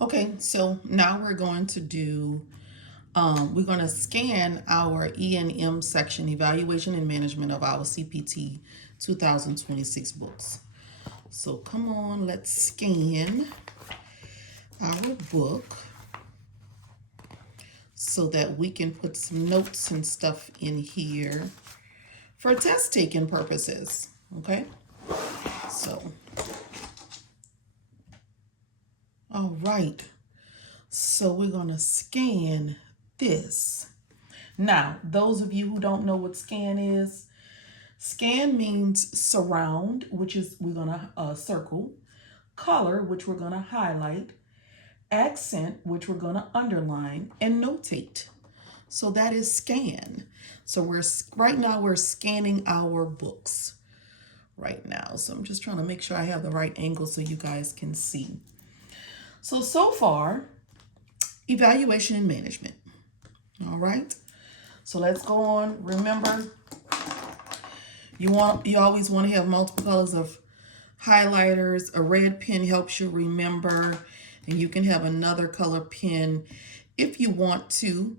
Okay, so now we're going to scan our E&M section, Evaluation and Management of our CPT 2026 books. So come on, let's scan our book so that we can put some notes and stuff in here for test taking purposes. Okay, so, all right. So we're going to scan this. Now, those of you who don't know what scan means surround, which is we're going to circle, color, which we're going to highlight, accent, which we're going to underline, and notate. So that is scan. So right now we're scanning our books right now. So I'm just trying to make sure I have the right angle so you guys can see. So far, evaluation and management. All right. So let's go on. Remember, you always want to have multiple colors of highlighters. A red pen helps you remember, and you can have another color pen if you want to,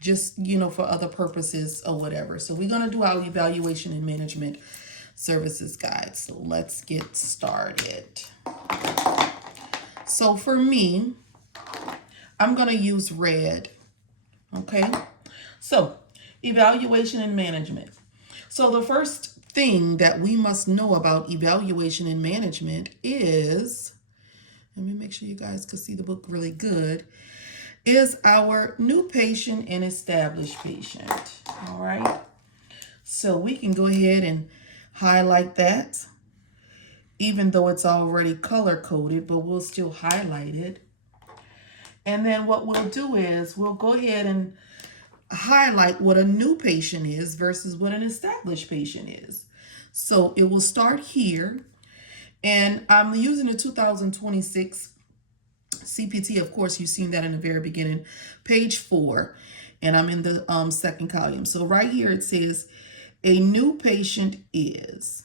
just for other purposes or whatever. So we're going to do our evaluation and management services guide. So let's get started. So for me, I'm going to use red. Okay, so evaluation and management. So the first thing that we must know about evaluation and management is, let me make sure you guys can see the book really good, is our new patient and established patient. All right, so we can go ahead and highlight that, even though it's already color coded, but we'll still highlight it. And then what we'll do is we'll go ahead and highlight what a new patient is versus what an established patient is. So it will start here. And I'm using the 2026 CPT. Of course, you've seen that in the very beginning, page 4. And I'm in the second column. So right here it says a new patient is.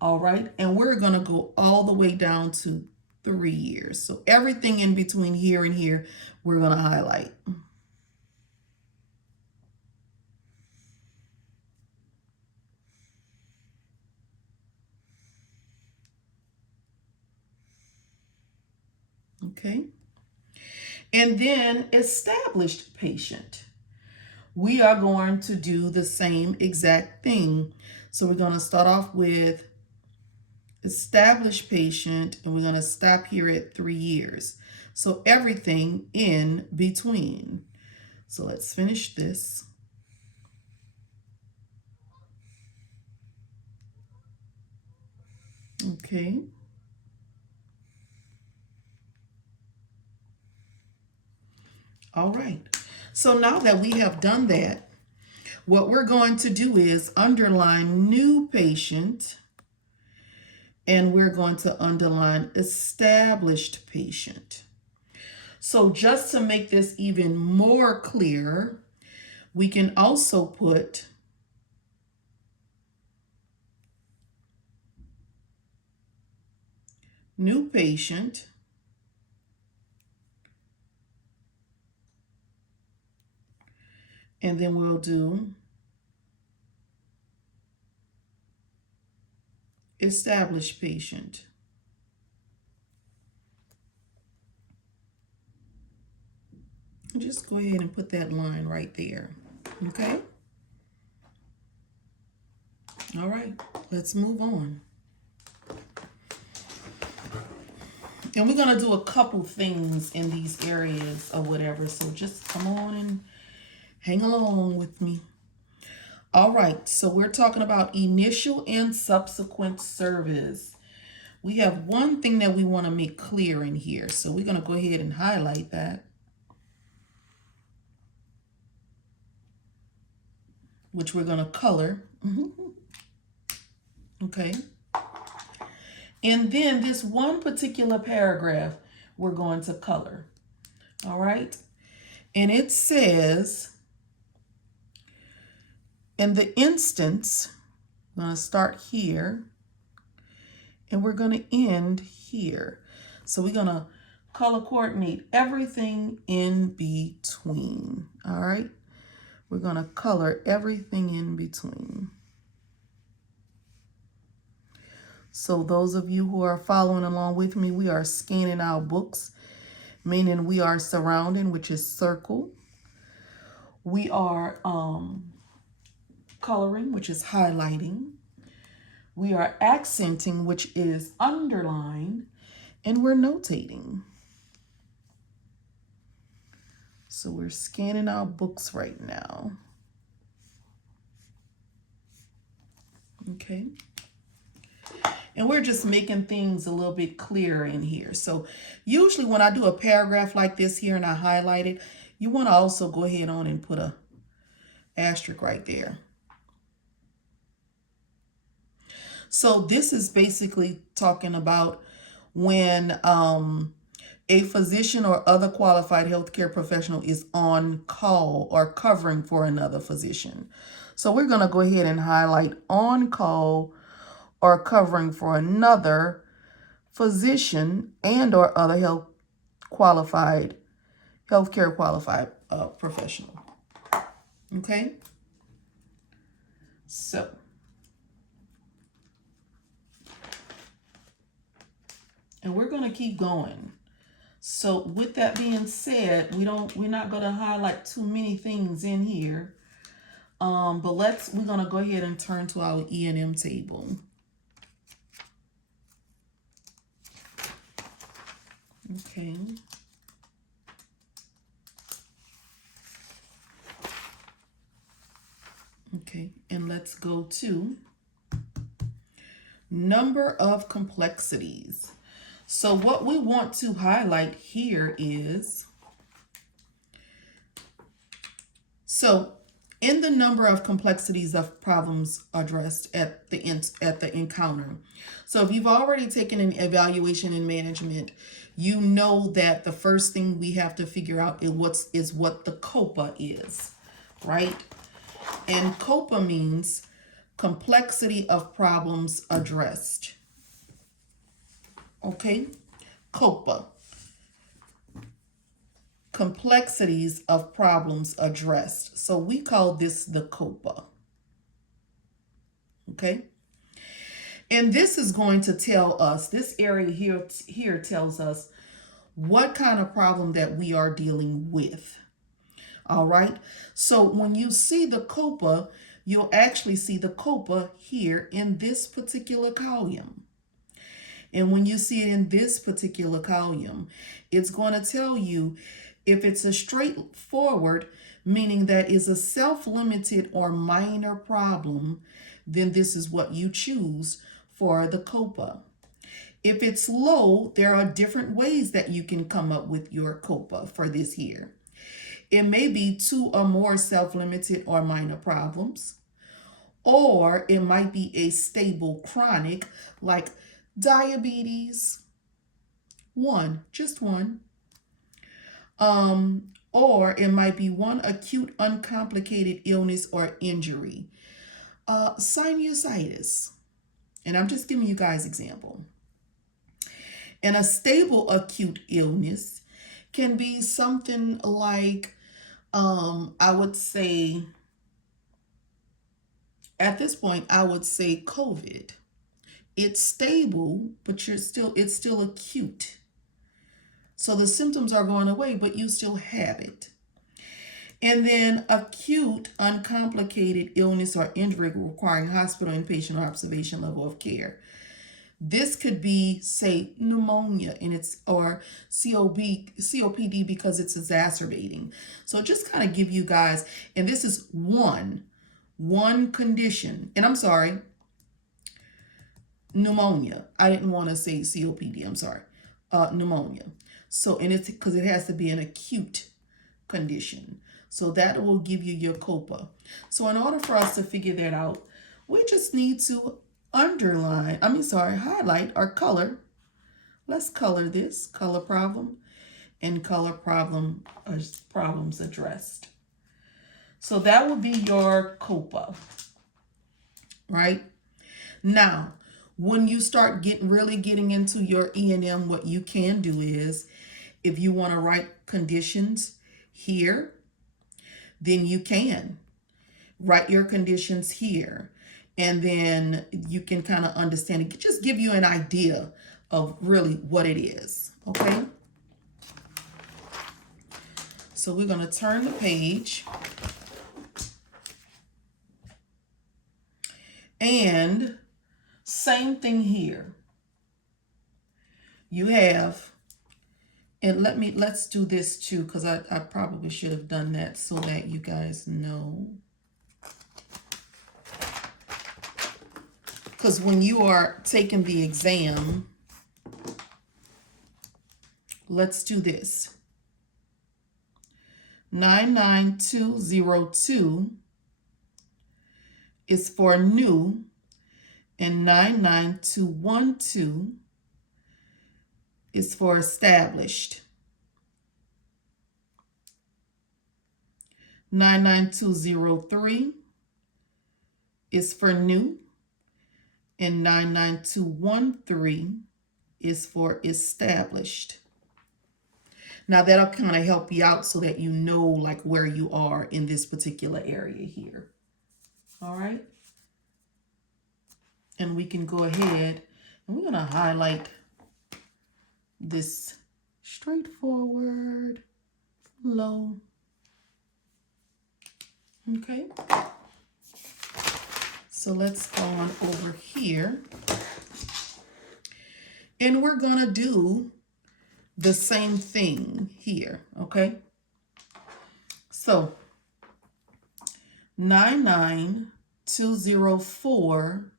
All right. And we're going to go all the way down to 3 years. So everything in between here and here, we're going to highlight. Okay. And then established patient. We are going to do the same exact thing. So we're going to start off with established patient, and we're going to stop here at 3 years. So everything in between. So let's finish this. Okay. All right. So now that we have done that, what we're going to do is underline new patient, and we're going to underline established patient. So just to make this even more clear, we can also put new patient, and then we'll do established patient. Just go ahead and put that line right there. Okay? All right, let's move on. And we're going to do a couple things in these areas or whatever. So just come on and hang along with me. All right, so we're talking about initial and subsequent service. We have one thing that we want to make clear in here. So we're going to go ahead and highlight that, which we're going to color. Okay. And then this one particular paragraph, we're going to color. All right. And it says, in the instance, I'm going to start here, and we're going to end here. So we're going to color coordinate everything in between. All right. We're going to color everything in between. So those of you who are following along with me, we are scanning our books, meaning we are surrounding, which is circle. We are coloring, which is highlighting. We are accenting, which is underline, and we're notating. So we're scanning our books right now. Okay. And we're just making things a little bit clearer in here. So usually when I do a paragraph like this here and I highlight it, you want to also go ahead on and put a asterisk right there. So this is basically talking about when a physician or other qualified healthcare professional is on call or covering for another physician. So we're going to go ahead and highlight on call or covering for another physician and or other healthcare qualified professional. Okay. So and we're going to keep going. So with that being said, we're not going to highlight too many things in here. But we're going to go ahead and turn to our E&M table. Okay. Okay, and let's go to number of complexities. So what we want to highlight here is, so in the number of complexities of problems addressed at the encounter. So if you've already taken an evaluation in management, you know that the first thing we have to figure out is what the COPA is, right? And COPA means complexity of problems addressed. Okay, COPA. Complexities of problems addressed. So we call this the COPA. Okay. And this is going to tell us, this area here tells us what kind of problem that we are dealing with. All right. So when you see the COPA, you'll actually see the COPA here in this particular column. And when you see it in this particular column, it's going to tell you if it's a straightforward, meaning that is a self-limited or minor problem, then this is what you choose for the COPA. If it's low, there are different ways that you can come up with your COPA for this here. It may be 2 or more self-limited or minor problems, or it might be a stable chronic like diabetes, just one. Or it might be 1 acute uncomplicated illness or injury, sinusitis. And I'm just giving you guys example. And a stable acute illness can be something like, I would say, at this point, I would say COVID. It's stable, but it's still acute. So the symptoms are going away, but you still have it. And then acute, uncomplicated illness or injury requiring hospital inpatient or observation level of care. This could be, say, pneumonia or COPD because it's exacerbating. So just kind of give you guys, and this is one condition. And I'm sorry, pneumonia. I didn't want to say COPD. I'm sorry, pneumonia. So, and it's because it has to be an acute condition. So that will give you your COPA. So in order for us to figure that out, we just need to highlight or color. Let's color this, color problem, and color problem problems addressed. So that will be your COPA, right? Now, when you start really getting into your E&M, what you can do is, If you want to write conditions here, then you can write your conditions here. And then you can kind of understand it. Just give you an idea of really what it is. Okay. So we're going to turn the page. And same thing here. You have, and let's do this too, because I probably should have done that so that you guys know. Because when you are taking the exam, let's do this. 99202 is for new, and 99212 is for established. 99203 is for new, and 99213 is for established. Now that'll kind of help you out so that you know like where you are in this particular area here. All right. And we can go ahead and we're going to highlight this straightforward low. Okay. So let's go on over here. And we're going to do the same thing here, okay? So 99204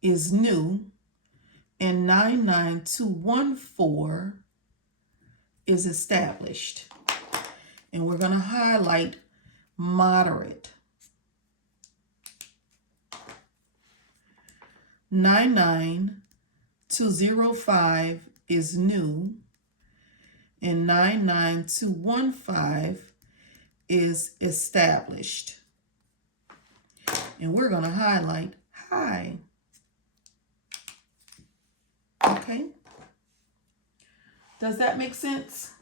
is new, and 99214 is established. And we're going to highlight moderate. 99205 is new, and 99215 is established. And we're going to highlight high. Okay. Does that make sense?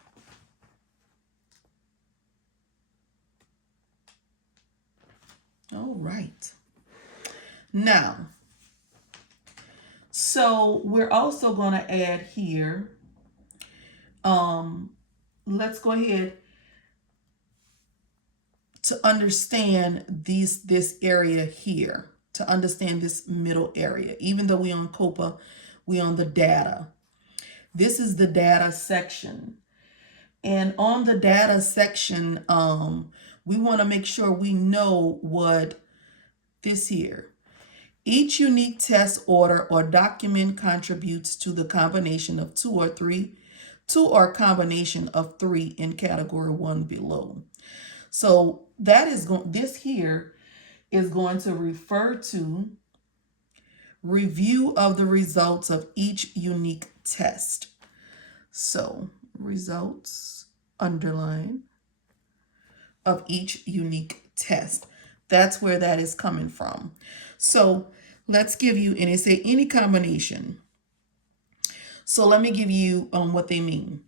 All right. Now, so we're also going to add here, let's go ahead to understand this area here, to understand this middle area. Even though we on COPA, we on the data. This is the data section. And on the data section, we want to make sure we know what this here. Each unique test order or document contributes to the combination of two or combination of three in category 1 below. So that is this here is going to refer to review of the results of each unique test. So results, underline, of each unique test. That's where that is coming from. So let's give you, and it say any combination. So let me give you what they mean.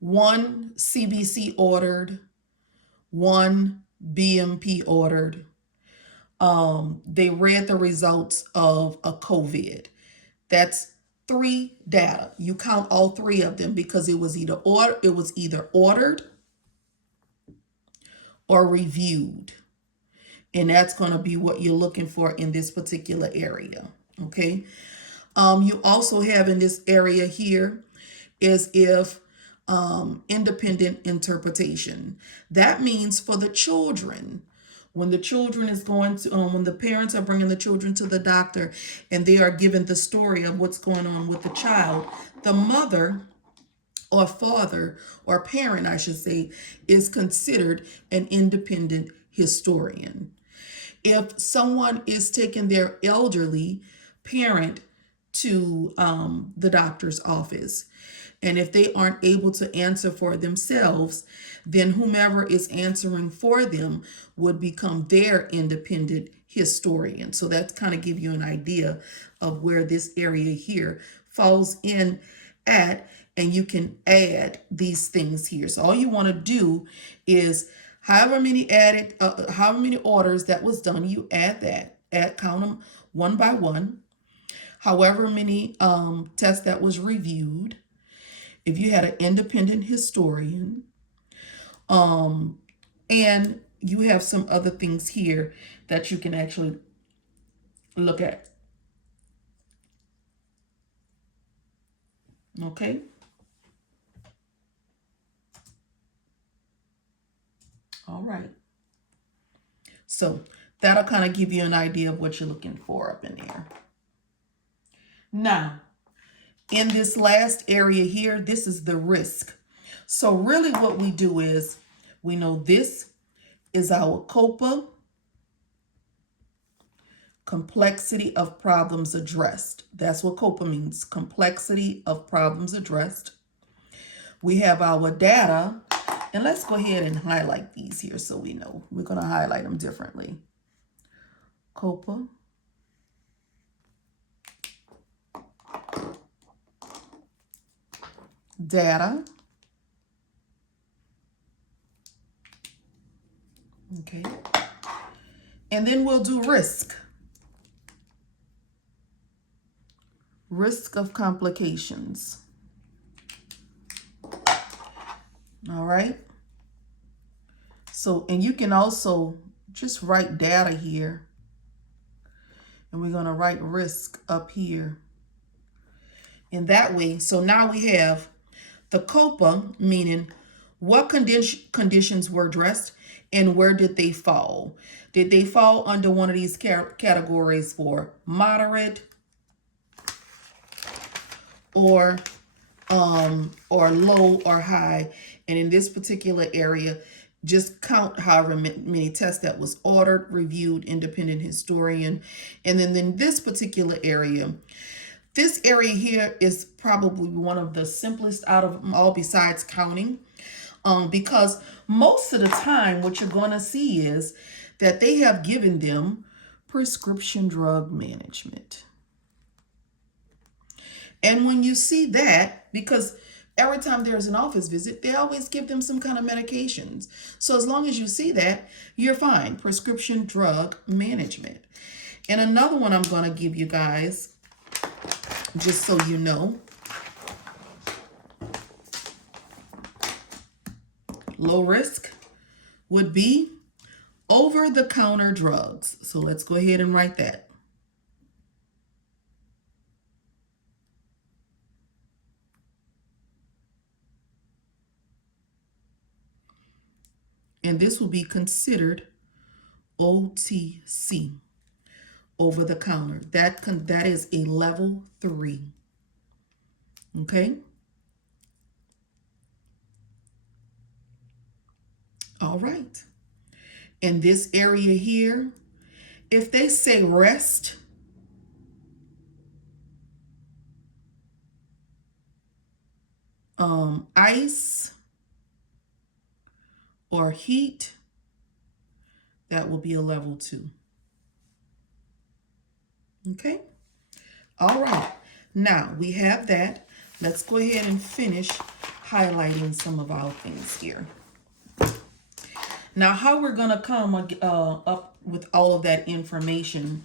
1 CBC ordered, 1 BMP ordered. They read the results of a COVID. That's 3 data. You count all 3 of them because it was either ordered or reviewed. And that's going to be what you're looking for in this particular area. Okay. You also have in this area here is if independent interpretation. That means for the children, when the children is going to, when the parents are bringing the children to the doctor and they are given the story of what's going on with the child, the mother or father or parent, I should say, is considered an independent historian. If someone is taking their elderly parent to the doctor's office, and if they aren't able to answer for themselves, then whomever is answering for them would become their independent historian. So that's kind of give you an idea of where this area here falls in at, and you can add these things here. So all you want to do is however many orders that was done, you add that, count them one by one. However many tests that was reviewed. If you had an independent historian, and you have some other things here that you can actually look at. Okay. All right. So that'll kind of give you an idea of what you're looking for up in there. Now, in this last area here, this is the risk. So really what we do is, we know this is our COPA, complexity of problems addressed. That's what COPA means, complexity of problems addressed. We have our data, and let's go ahead and highlight these here so we know. We're going to highlight them differently. COPA, data, okay, and then we'll do risk. Risk of complications. All right. So, and you can also just write data here. And we're going to write risk up here. In that way, so now we have the COPA, meaning what conditions were addressed and where did they fall? Did they fall under one of these categories for moderate, or low or high? And in this particular area, just count however many tests that was ordered, reviewed, independent historian. And then in this particular area, this area here is probably one of the simplest out of them all besides counting, because most of the time what you're going to see is that they have given them prescription drug management. And when you see that, because every time there's an office visit, they always give them some kind of medications. So as long as you see that, you're fine. Prescription drug management. And another one I'm going to give you guys, just so you know. Low risk would be over-the-counter drugs. So let's go ahead and write that. And this will be considered OTC, over the counter. That is a level 3. Okay. All right. In this area here, if they say rest, ice, or heat, that will be a level 2. Okay. All right. Now we have that. Let's go ahead and finish highlighting some of our things here. Now, how we're going to come up with all of that information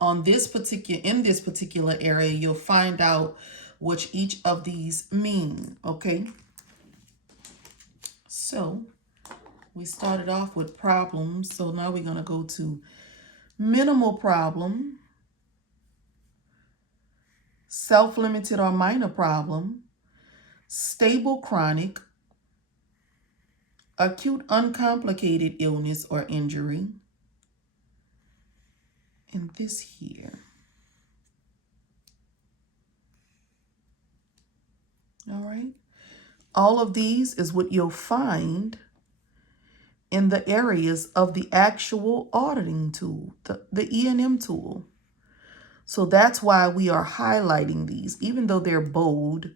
in this particular area, you'll find out what each of these mean. Okay. So we started off with problems. So now we're going to go to minimal problem, self-limited or minor problem, stable chronic, acute uncomplicated illness or injury, and this here. All right. All of these is what you'll find in the areas of the actual auditing tool, the E&M tool. So that's why we are highlighting these, even though they're bold,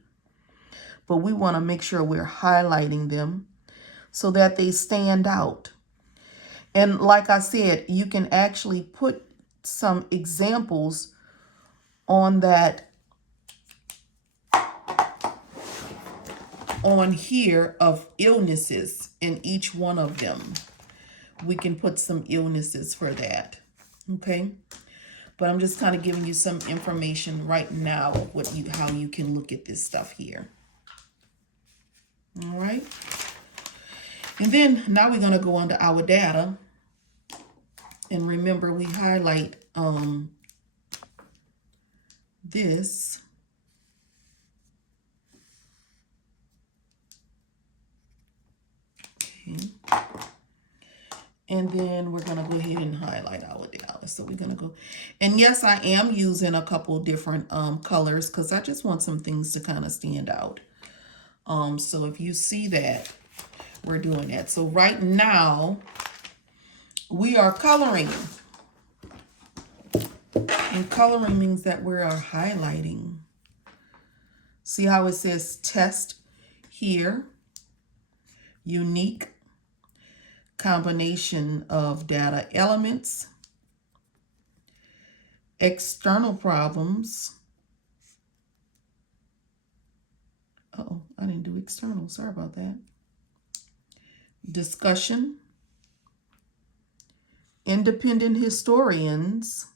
but we want to make sure we're highlighting them so that they stand out. And like I said, you can actually put some examples on that on here of illnesses in each one of them. We can put some illnesses for that, okay? But I'm just kind of giving you some information right now of how you can look at this stuff here. All right. And then now we're going to go on to our data. And remember, we highlight this. Okay. And then we're going to go ahead and highlight our data. So we're going to go. And yes, I am using a couple different colors because I just want some things to kind of stand out. So if you see that, we're doing that. So right now, we are coloring. And coloring means that we are highlighting. See how it says test here? Unique combination of data elements, external problems. Uh-oh, I didn't do external. Sorry about that. Discussion, independent historians,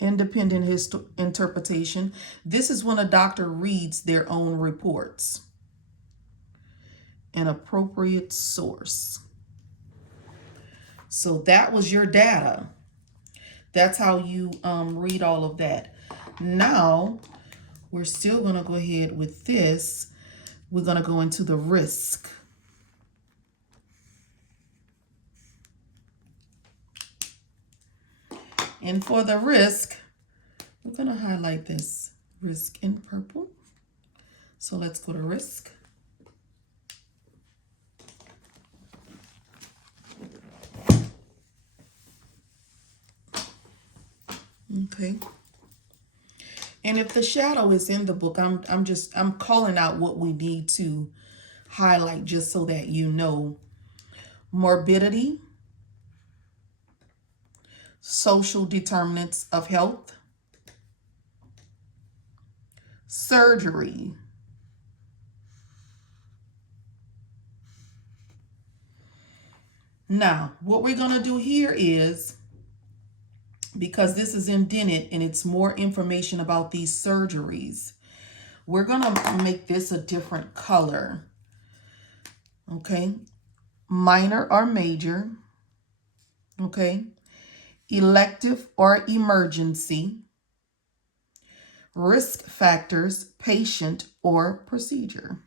independent interpretation. This is when a doctor reads their own reports. An appropriate source. So that was your data. That's how you read all of that. Now, we're still going to go ahead with this. We're going to go into the risk. And for the risk, we're going to highlight this risk in purple. So let's go to risk. Okay. And if the shadow is in the book, I'm calling out what we need to highlight just so that you know. Morbidity, social determinants of health, surgery, now what we're going to do here is, because this is indented and it's more information about these surgeries, we're going to make this a different color. Okay. Minor or major. Okay. Elective or emergency. Risk factors, patient or procedure.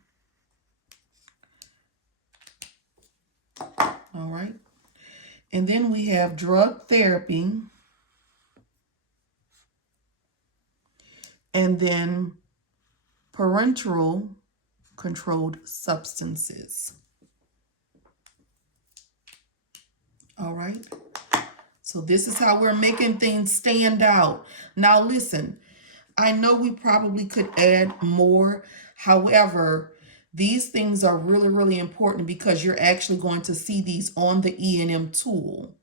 All right. And then we have drug therapy. And then parenteral controlled substances. All right. So this is how we're making things stand out. Now listen, I know we probably could add more. However, these things are really, really important because you're actually going to see these on the E&M tool.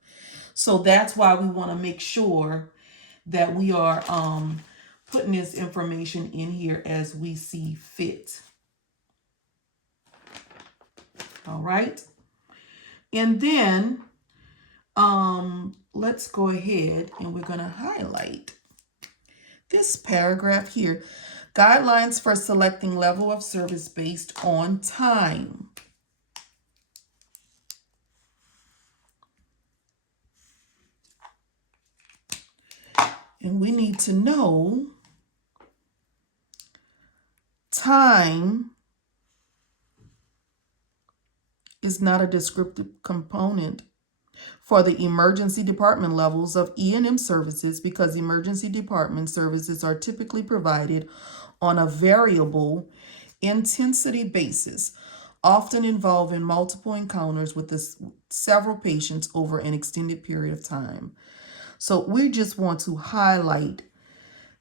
So that's why we want to make sure that we are putting this information in here as we see fit. All right. And then let's go ahead and we're going to highlight this paragraph here. Guidelines for selecting level of service based on time. And we need to know time is not a descriptive component for the emergency department levels of E&M services because emergency department services are typically provided on a variable intensity basis, often involving multiple encounters with several patients over an extended period of time. So we just want to highlight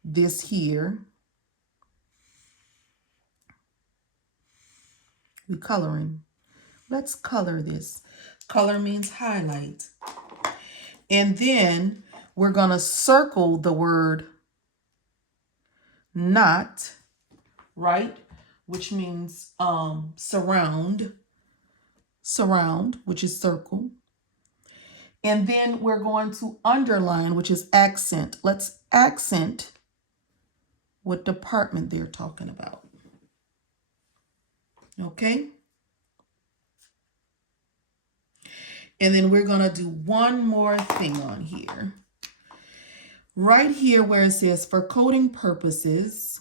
this here. We're coloring. Let's color this. Color means highlight. And then we're going to circle the word not, right? which means surround, which is circle. And then we're going to underline, which is accent. Let's accent what department they're talking about. Okay? And then we're going to do one more thing on here. Right here where it says, for coding purposes,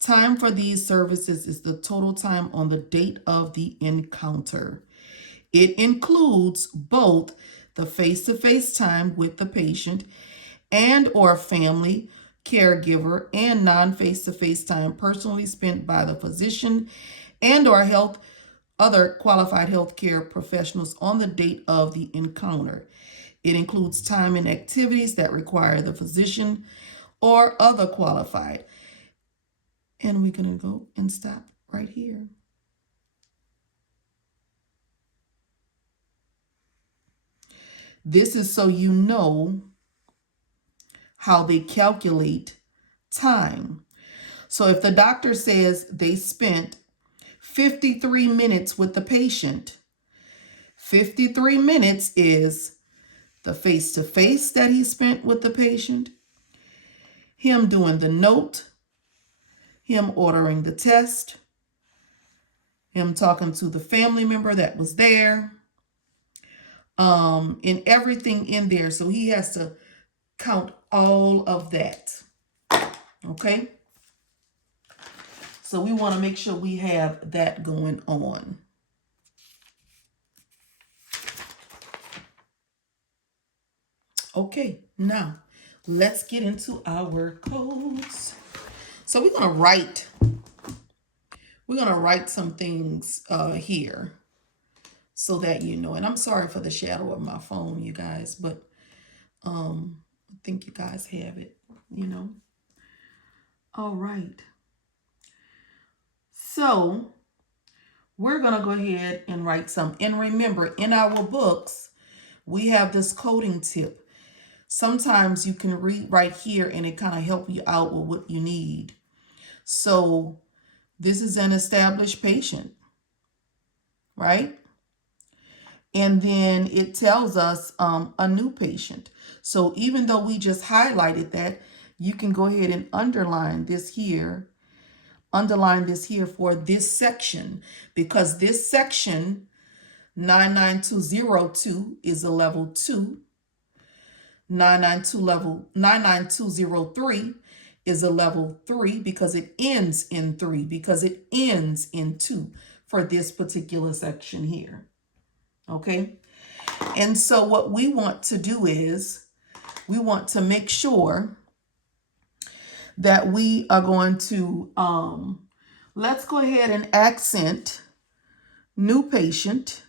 time for these services is the total time on the date of the encounter. It includes both the face-to-face time with the patient and or family, caregiver, and non-face-to-face time personally spent by the physician and or other qualified healthcare professionals on the date of the encounter. It includes time and activities that require the physician or other qualified. And we're going to go and stop right here. This is so you know how they calculate time. So if the doctor says they spent 53 minutes with the patient, 53 minutes is the face-to-face that he spent with the patient, him doing the note, him ordering the test, him talking to the family member that was there, and everything in there. So he has to count all of that. Okay? So we want to make sure we have that going on. Okay, now let's get into our codes. So we're gonna write some things here so that you know. And I'm sorry for the shadow of my phone, you guys, but I think you guys have it, you know. All right. So we're gonna go ahead and write some. And remember, in our books, we have this coding tip. Sometimes you can read right here and it kind of help you out with what you need. So this is an established patient, right? And then it tells us a new patient. So even though we just highlighted that, you can go ahead and underline this here for this section, because this section 99202 is a level 2. 99203 is a level 3 because it ends in 3, because it ends in 2 for this particular section here. Okay? And so what we want to do is we want to make sure that we are going to, let's go ahead and accent new patient.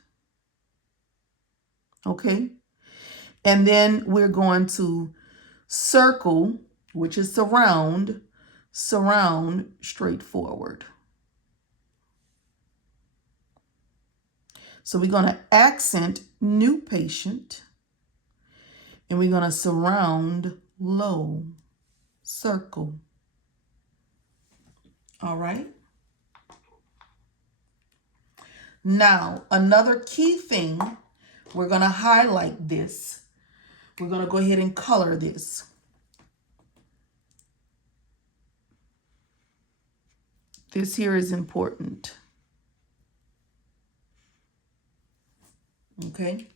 Okay? And then we're going to circle, which is surround straightforward. So we're going to accent new patient, and we're going to surround low, circle. All right. Now, another key thing, we're going to highlight this. We're going to go ahead and color this. This here is important. Okay?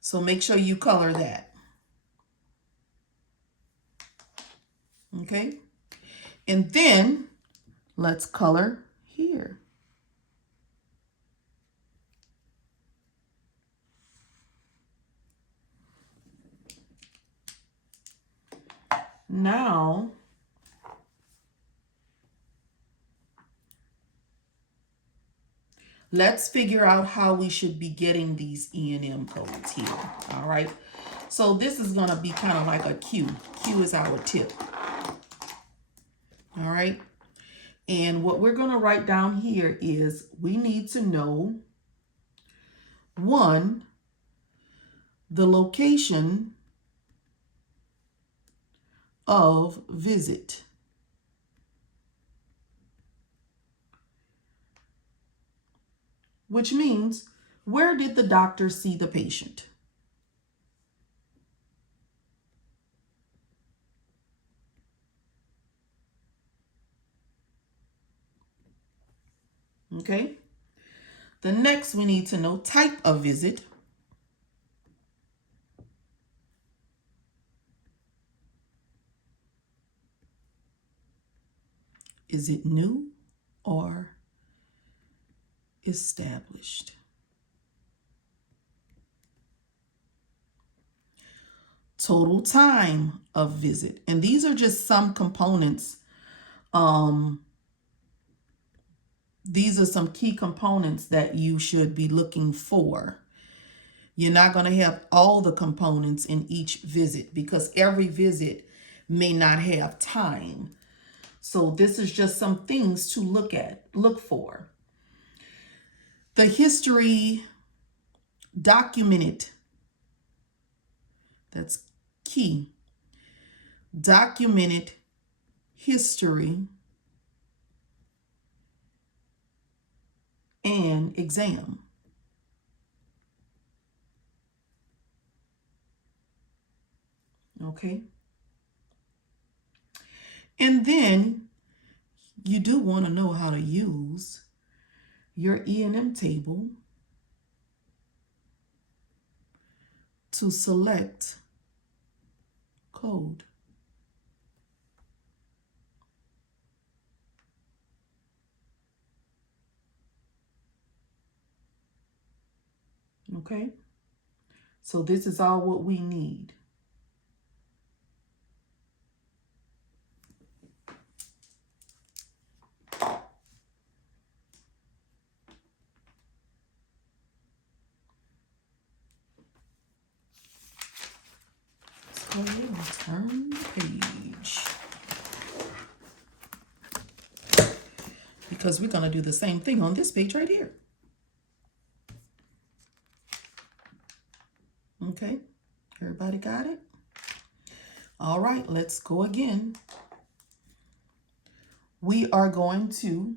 So make sure you color that. Okay? And then let's color here. Now, let's figure out how we should be getting these E&M codes here. All right. So this is going to be kind of like a Q. Q is our tip. All right. And what we're going to write down here is we need to know, 1, the location of visit. which means where did the doctor see the patient? Okay. The next, we need to know type of visit. Is it new or established? Total time of visit. And these are just some components. These are some key components that you should be looking for. You're not going to have all the components in each visit because every visit may not have time. So this is just some things to look for. The history documented. That's key. Documented history and exam. Okay. And then you do want to know how to use your E&M table to select code. Okay, so this is all what we need. Let's go ahead and turn the page. Because we're going to do the same thing on this page right here. Okay, everybody got it? All right, let's go again. We are going to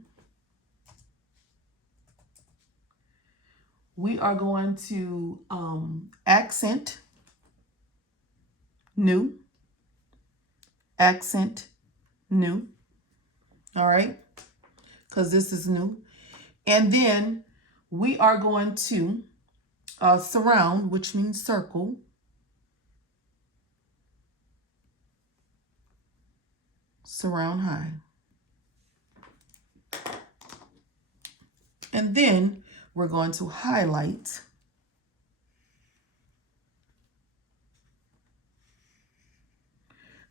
accent new, accent new. All right, because this is new. And then we are going to surround, which means circle. Surround high. And then we're going to highlight.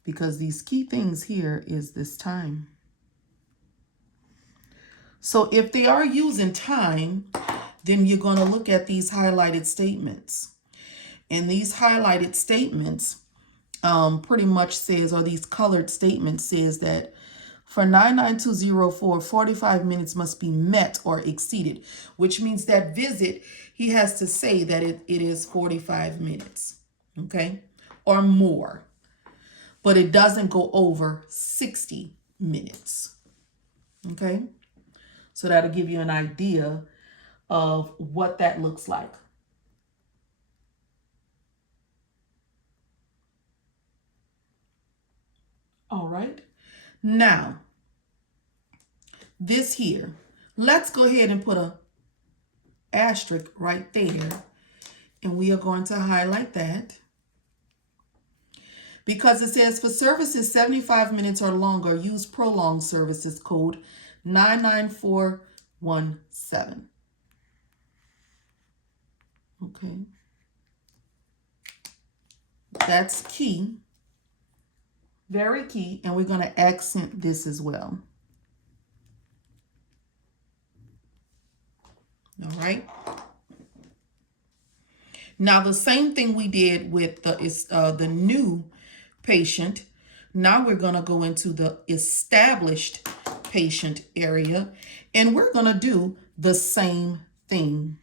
Because these key things here is this time. So if they are using time, then you're going to look at these highlighted statements. And these highlighted statements pretty much says, or these colored statements says that for 99204, 45 minutes must be met or exceeded, which means that visit, he has to say that it is 45 minutes, okay, or more. But it doesn't go over 60 minutes, okay? So that'll give you an idea of what that looks like. All right. Now, this here, let's go ahead and put a asterisk right there. And we are going to highlight that. Because it says for services 75 minutes or longer, use prolonged services code 99417. Okay. That's key. Very key. And we're going to accent this as well. All right. Now, the same thing we did with the new patient. Now we're going to go into the established patient area, and we're going to do the same thing.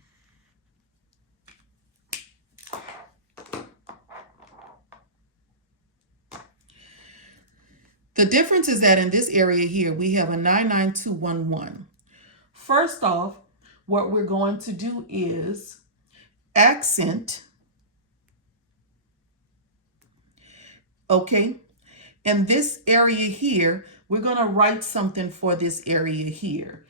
The difference is that in this area here, we have a 99211. First off, what we're going to do is accent, okay? And this area here, we're going to write something for this area here.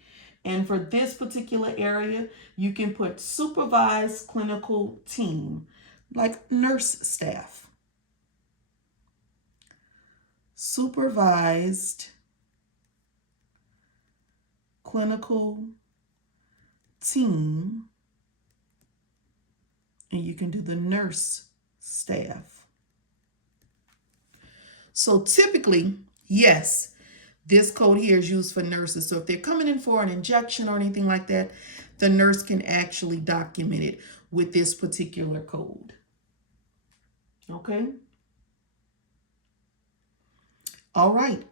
And for this particular area, you can put supervised clinical team, like nurse staff. Supervised clinical team. And you can do the nurse staff. So typically, yes, this code here is used for nurses. So if they're coming in for an injection or anything like that, the nurse can actually document it with this particular code. Okay? All right.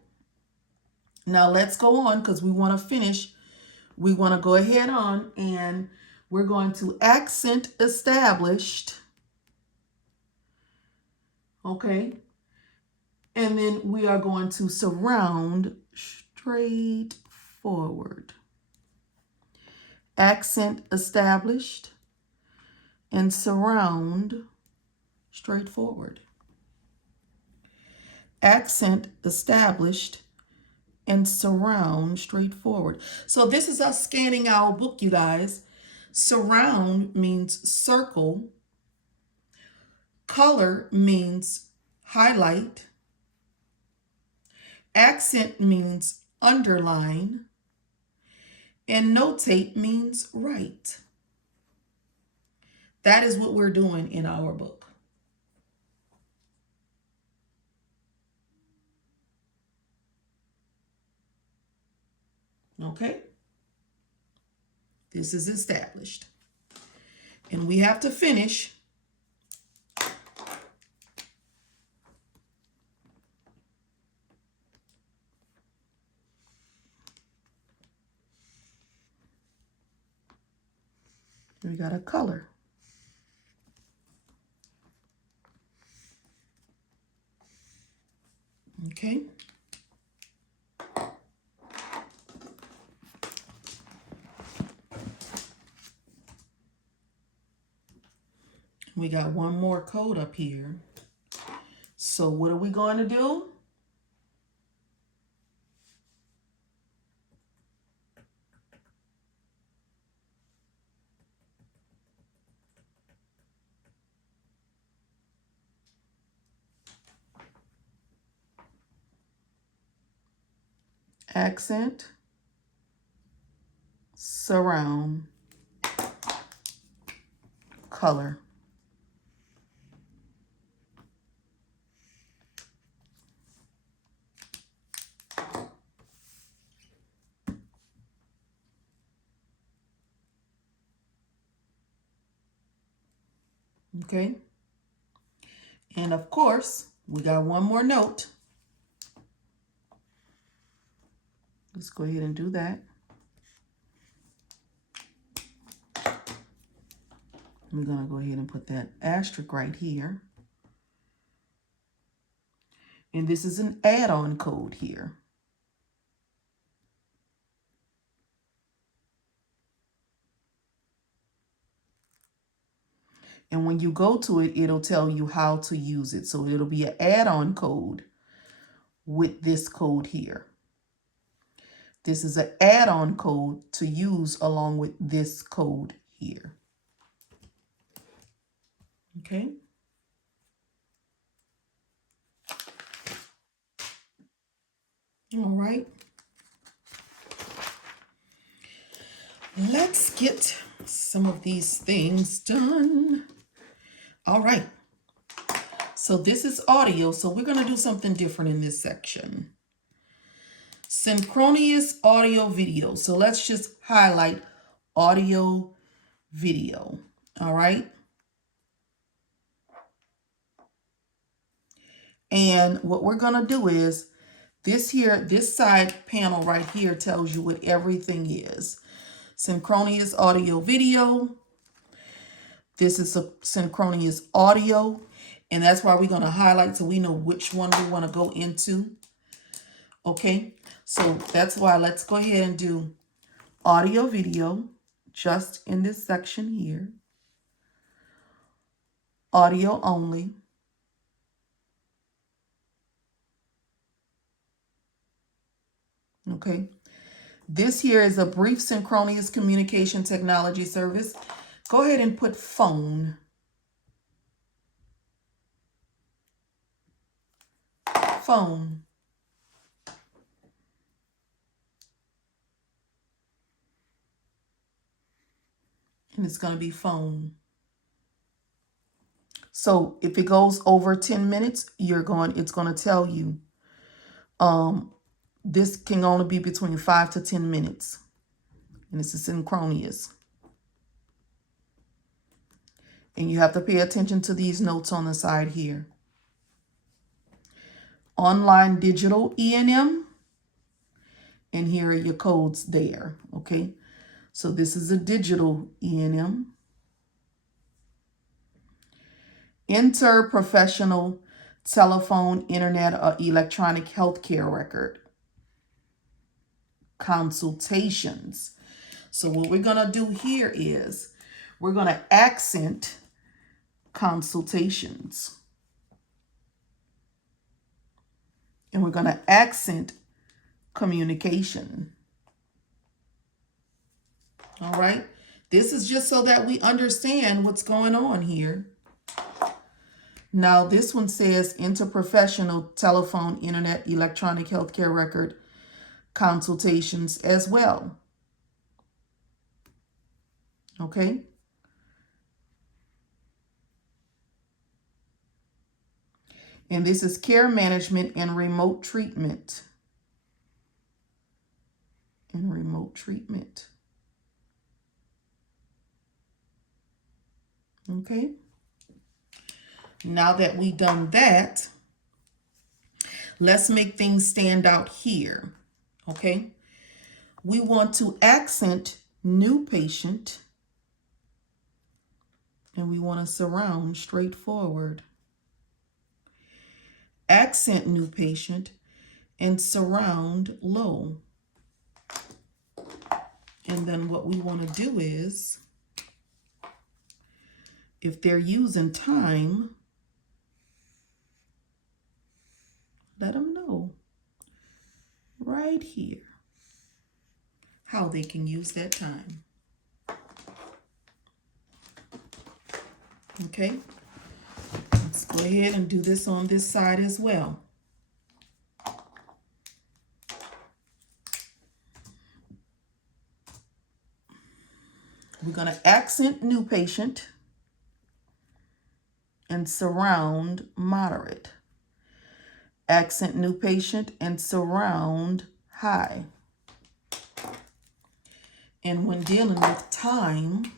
Now let's go on because we want to finish. We want to go ahead on and we're going to accent established. Okay? And then we are going to surround straightforward. Accent established and surround straightforward. Accent established and surround straightforward. So this is us scanning our book, you guys. Surround means circle. Color means highlight. Accent means underline. And notate means write. That is what we're doing in our book. Okay? This is established. And we have to finish. We got a color. Okay. We got one more code up here. So what are we going to do? Accent, surround, color. Okay. And of course, we got one more note. Let's go ahead and do that. We're going to go ahead and put that asterisk right here. And this is an add-on code here. And when you go to it, it'll tell you how to use it. So it'll be an add-on code with this code here. This is an add-on code to use along with this code here. Okay. All right. Let's get some of these things done. All right. So this is audio. So we're going to do something different in this section. Synchronous audio video. So let's just highlight audio video. All right. And what we're going to do is this here, this side panel right here tells you what everything is. Synchronous audio video. This is a synchronous audio. And that's why we're going to highlight so we know which one we want to go into. Okay. So that's why let's go ahead and do audio video just in this section here. Audio only. Okay. This here is a brief synchronous communication technology service. Go ahead and put phone. Phone. And it's going to be phone. So if it goes over 10 minutes, it's going to tell you this can only be between 5 to 10 minutes. And it's a synchronous. And you have to pay attention to these notes on the side here. Online digital E&M. And here are your codes there. Okay. So this is a digital E&M. Interprofessional telephone, internet, or electronic healthcare record. Consultations. So what we're going to do here is we're going to accent consultations. And we're going to accent communication. All right. This is just so that we understand what's going on here. Now, this one says interprofessional telephone, internet, electronic healthcare record consultations as well. Okay. And this is care management and remote treatment. And remote treatment. Okay. Now that we've done that, let's make things stand out here. Okay. We want to accent new patient. And we want to surround straightforward. Accent new patient and surround low. And then what we want to do is, if they're using time, let them know right here how they can use that time. Okay, let's go ahead and do this on this side as well. We're going to accent new patient and surround moderate. Accent new patient and surround high. And when dealing with time,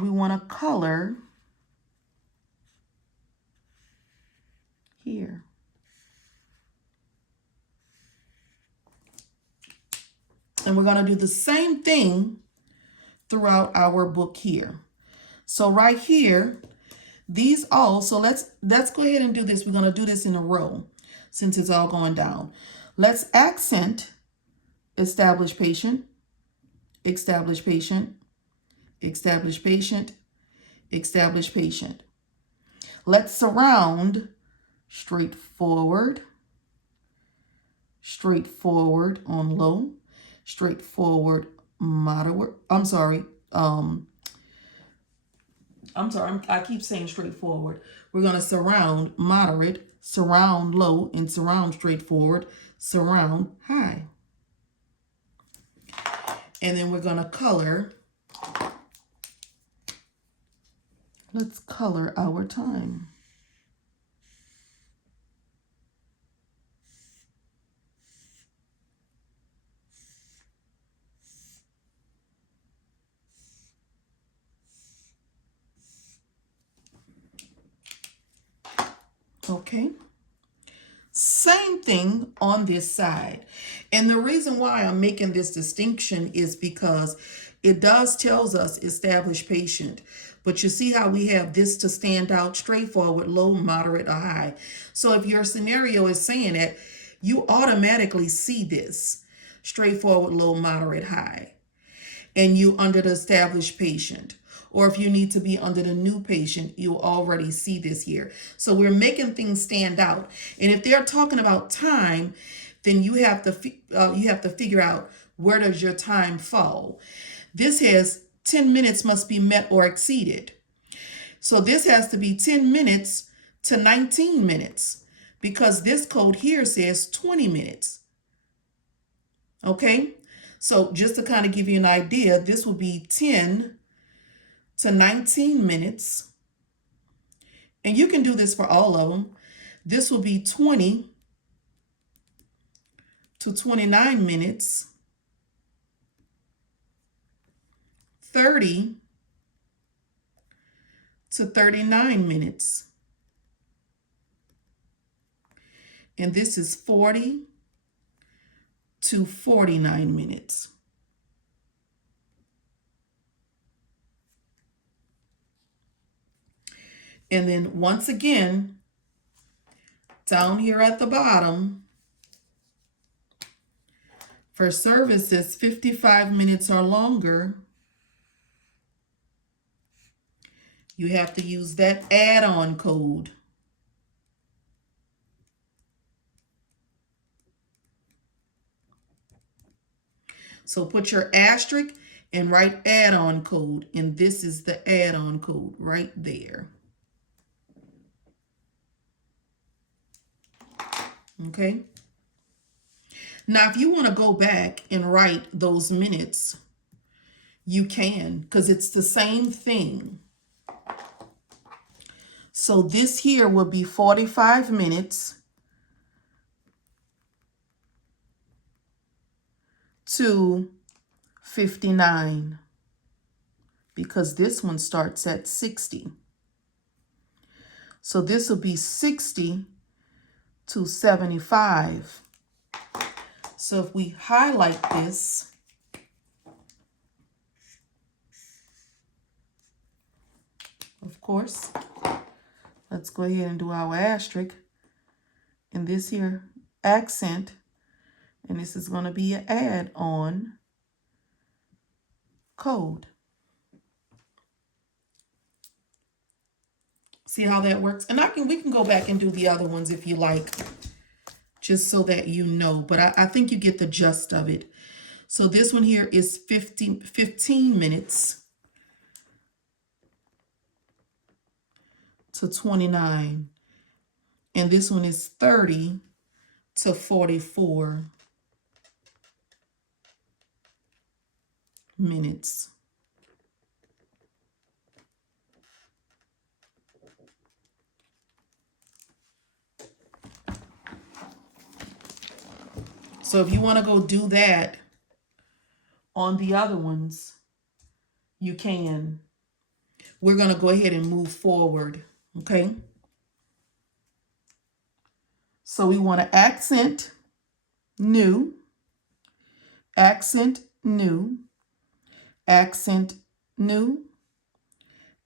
we want to color here. And we're going to do the same thing throughout our book here. So right here, these all, so let's go ahead and do this. We're going to do this in a row since it's all going down. Let's accent establish patient, establish patient, establish patient, establish patient. Let's surround straightforward, straightforward on low, straightforward moderate. I keep saying straightforward. We're going to surround moderate, surround low, and surround straightforward, surround high. And then we're going to color. Let's color our time. Okay. Same thing on this side. And the reason why I'm making this distinction is because it does tells us established patient. But you see how we have this to stand out straightforward, low, moderate, or high. So if your scenario is saying that, you automatically see this straightforward, low, moderate, high. and you under the established patient. Or if you need to be under the new patient, you'll already see this here. So we're making things stand out. And if they're talking about time, then you have to figure out, where does your time fall. This has 10 minutes must be met or exceeded. So this has to be 10 minutes to 19 minutes, because this code here says 20 minutes. Okay, so just to kind of give you an idea, this will be 10 to 19 minutes. And you can do this for all of them. This will be 20 to 29 minutes, 30 to 39 minutes. And this is 40 to 49 minutes. And then once again, down here at the bottom, for services 55 minutes or longer, you have to use that add-on code. So put your asterisk and write add-on code, and this is the add-on code right there. Okay. Now, if you want to go back and write those minutes, you can, because it's the same thing. So this here will be 45 minutes to 59, because this one starts at 60. So this will be 60 to 75. So if we highlight this, of course, let's go ahead and do our asterisk in this here accent, and this is going to be an add-on code. See how that works? And we can go back and do the other ones if you like, just so that you know. But I think you get the gist of it. So this one here is 15 minutes to 29. And this one is 30 to 44 minutes. So if you want to go do that on the other ones, you can. We're going to go ahead and move forward, okay? So we want to accent new, accent new, accent new,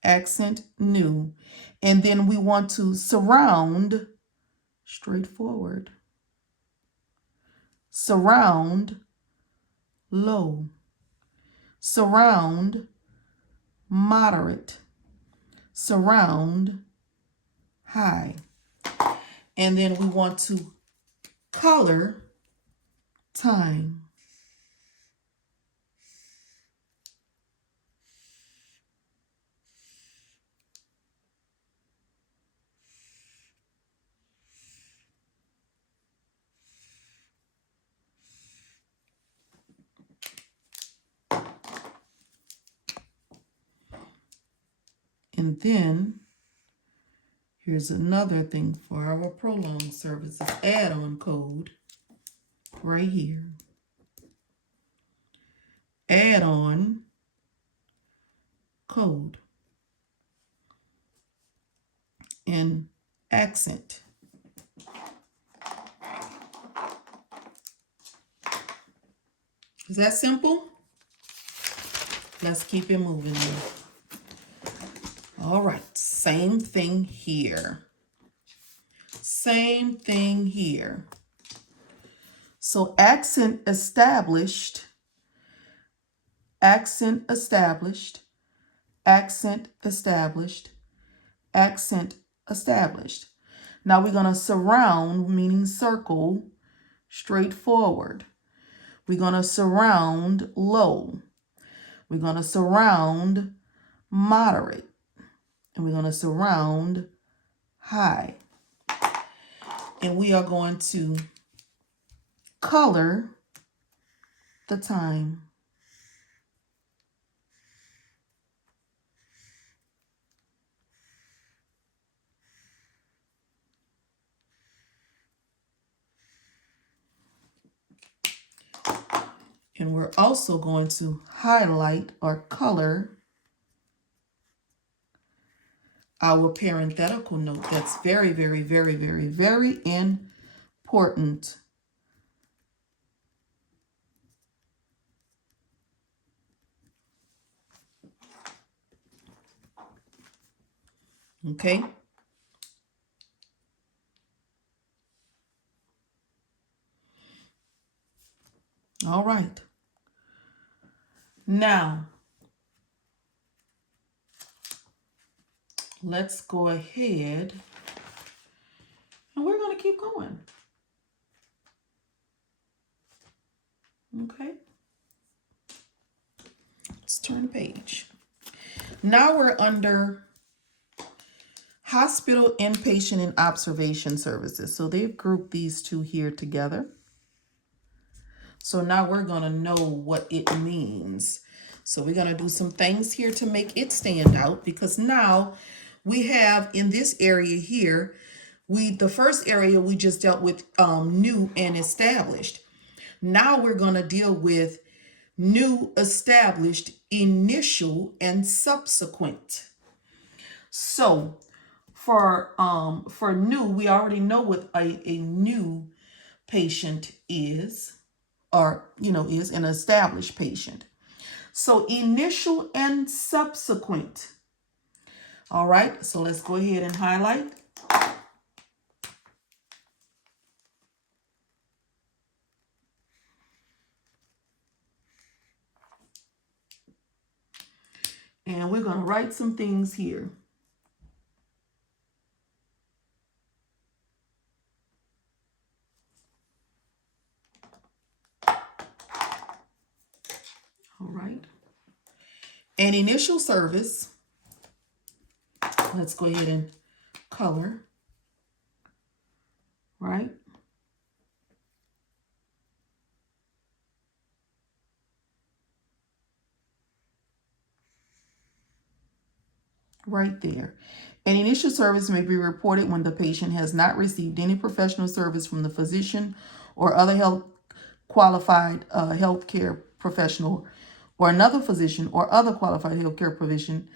accent new. And then we want to surround, straightforward, surround low, surround moderate, surround high. And then we want to color time. And then here's another thing for our prolonged services add-on code right here. Add-on code and accent. Is that simple? Let's keep it moving then. All right, same thing here. Same thing here. So accent established accent established, accent established, accent established. Now we're going to surround, meaning circle, straightforward. We're going to surround low. We're going to surround moderate. And we're going to surround high. And we are going to color the time. And we're also going to highlight or color our parenthetical note. That's very, very, very, very, very important. Okay. All right. Now, let's go ahead and we're going to keep going. Okay. Let's turn the page. Now we're under hospital, inpatient, and observation services. So they've grouped these two here together. So now we're going to know what it means. So we're going to do some things here to make it stand out, because now we have in this area here, the first area we just dealt with new and established. Now we're going to deal with new, established, initial, and subsequent. So for new, we already know what a new patient is, or is an established patient. So initial and subsequent. All right, so let's go ahead and highlight. And we're going to write some things here. All right. An initial service. Let's go ahead and color. Right? Right there. An initial service may be reported when the patient has not received any professional service from the physician or other health qualified healthcare professional, or another physician or other qualified healthcare provision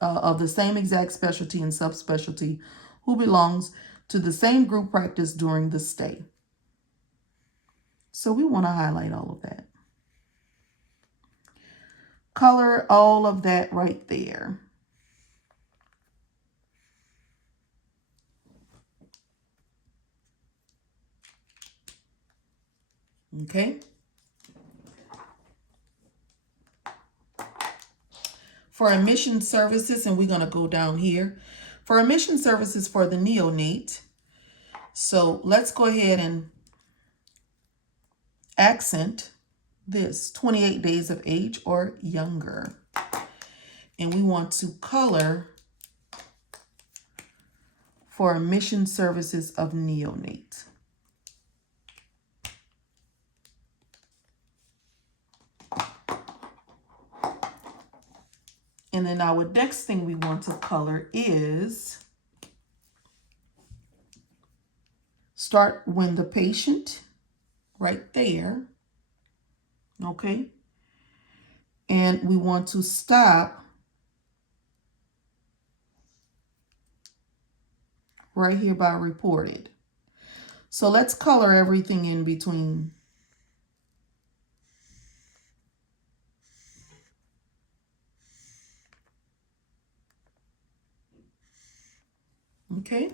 of the same exact specialty and subspecialty who belongs to the same group practice during the stay. So we want to highlight all of that. Color all of that right there. Okay. For admission services, and we're going to go down here. For admission services for the neonate, so let's go ahead and accent this, 28 days of age or younger. And we want to color for admission services of neonate. And then our next thing we want to color is start when the patient, right there, okay? And we want to stop right here by reported. So let's color everything in between. Okay.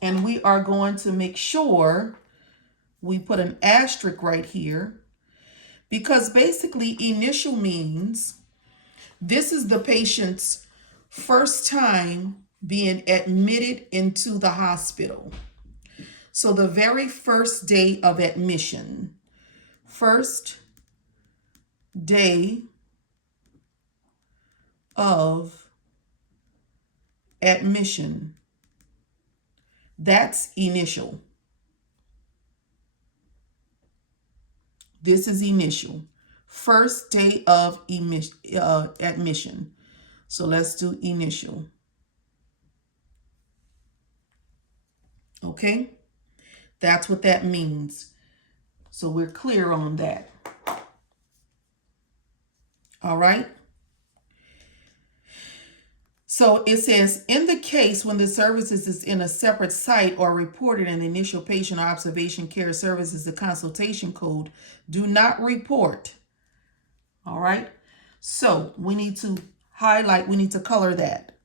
And we are going to make sure we put an asterisk right here, Because basically initial means this is the patient's first time being admitted into the hospital. So the very first day of admission, first day of admission, that's initial. This is initial. First day of admission. So let's do initial. Okay? That's what that means. So we're clear on that. All right? So it says, in the case when the services is in a separate site or reported in the initial patient or observation care services, the consultation code, do not report. All right? So we need to highlight, we need to color that.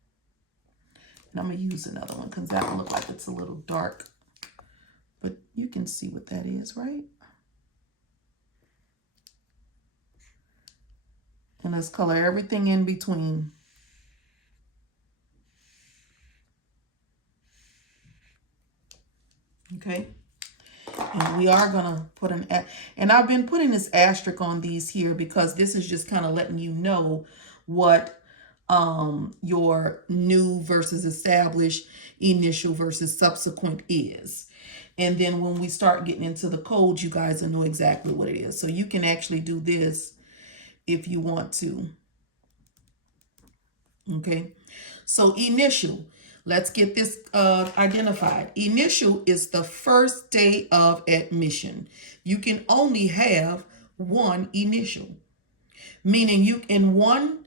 And I'm going to use another one because that one looks like it's a little dark. But you can see what that is, right? And let's color everything in between. Okay. And we are going to put an, and I've been putting this asterisk on these here because this is just kind of letting you know what your new versus established, initial versus subsequent is. And then when we start getting into the codes, you guys will know exactly what it is. So you can actually do this if you want to. Okay. So initial, let's get this identified. Initial is the first day of admission. You can only have one initial, meaning you in one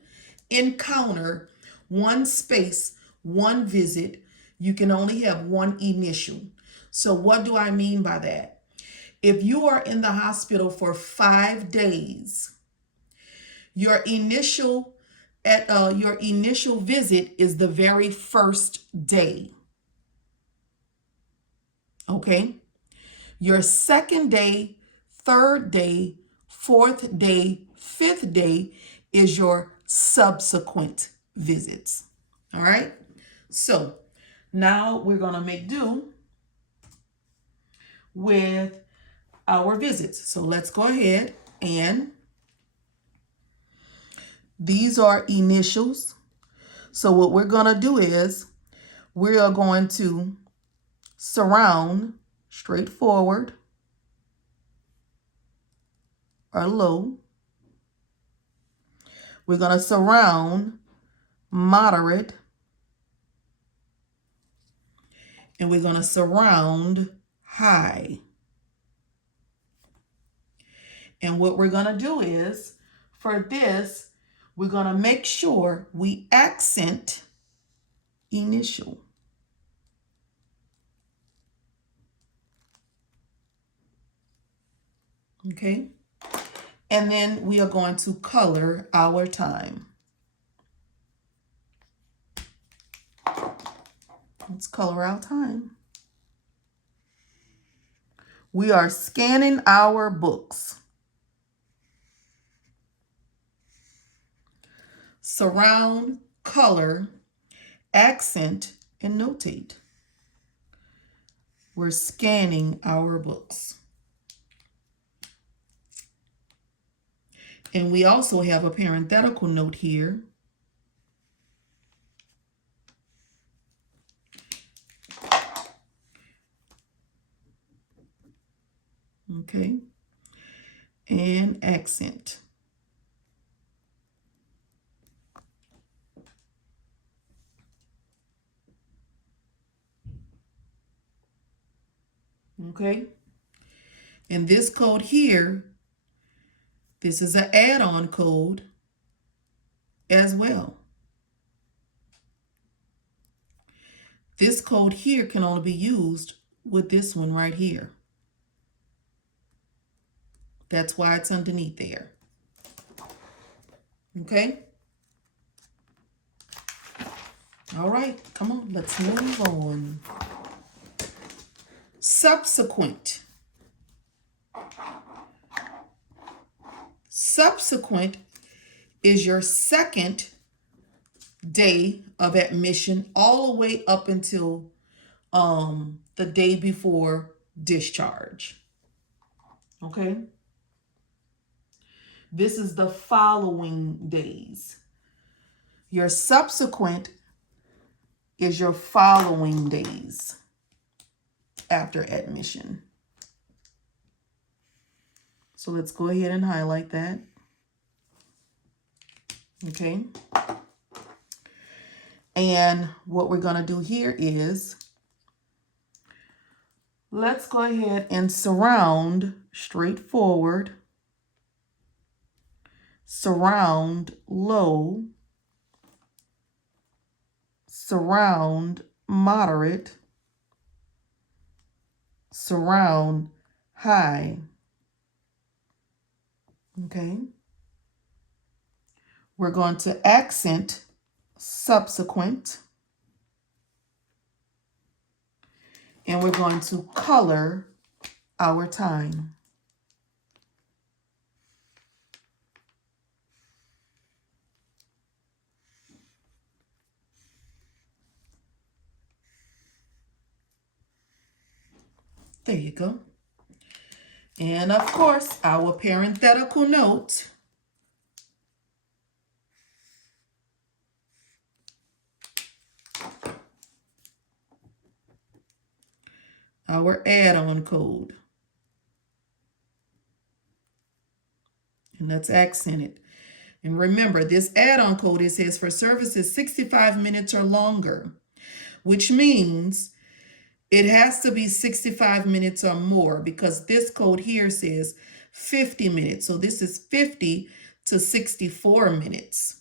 encounter, one space, one visit, you can only have one initial. So what do I mean by that? If you are in the hospital for 5 days, your initial visit is the very first day. Okay? Your second day, third day, fourth day, fifth day is your subsequent visits. All right? So now we're going to make do with our visits. So let's go ahead and these are initials. So what we're going to do is we are going to surround straightforward or low. We're going to surround moderate. And we're going to surround high. And what we're going to do is, for this, we're going to make sure we accent initial. Okay? And then we are going to color our time. Let's color our time. We are scanning our books. Surround, color, accent, and notate. We're scanning our books. And we also have a parenthetical note here. Okay. And accent. Okay. And this code here, this is an add-on code as well. This code here can only be used with this one right here. That's why it's underneath there. Okay? All right, come on, let's move on. Subsequent. subsequent is your second day of admission, all the way up until the day before discharge. Okay? This is the following days. Your subsequent is your following days after admission. So let's go ahead and highlight that. Okay. And what we're going to do here is, let's go ahead and surround straightforward, surround low, surround moderate, surround high. Okay. We're going to accent subsequent, and we're going to color our time. There you go. And of course, our parenthetical note. Our add-on code. And that's accented. And remember, this add-on code, it says for services 65 minutes or longer, which means it has to be 65 minutes or more, because this code here says 50 minutes. So this is 50 to 64 minutes.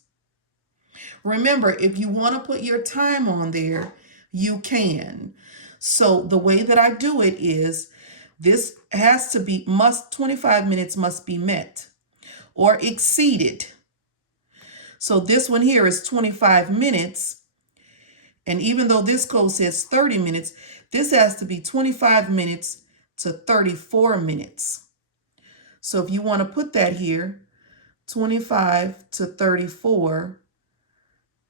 Remember, if you want to put your time on there, you can. So the way that I do it is, this has to be, 25 minutes must be met or exceeded. So this one here is 25 minutes. And even though this code says 30 minutes, this has to be 25 minutes to 34 minutes. So if you want to put that here, 25 to 34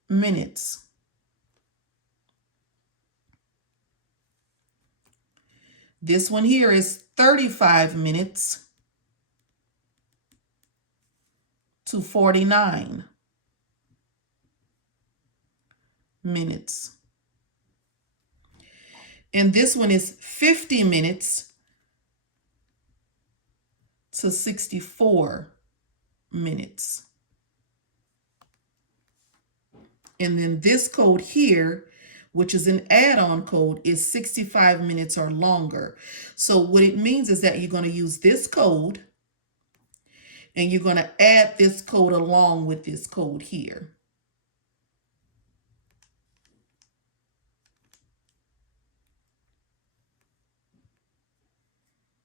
minutes. This one here is 35 minutes to 49 minutes. And this one is 50 minutes to 64 minutes. And then this code here, which is an add-on code, is 65 minutes or longer. So what it means is that you're going to use this code, and you're going to add this code along with this code here.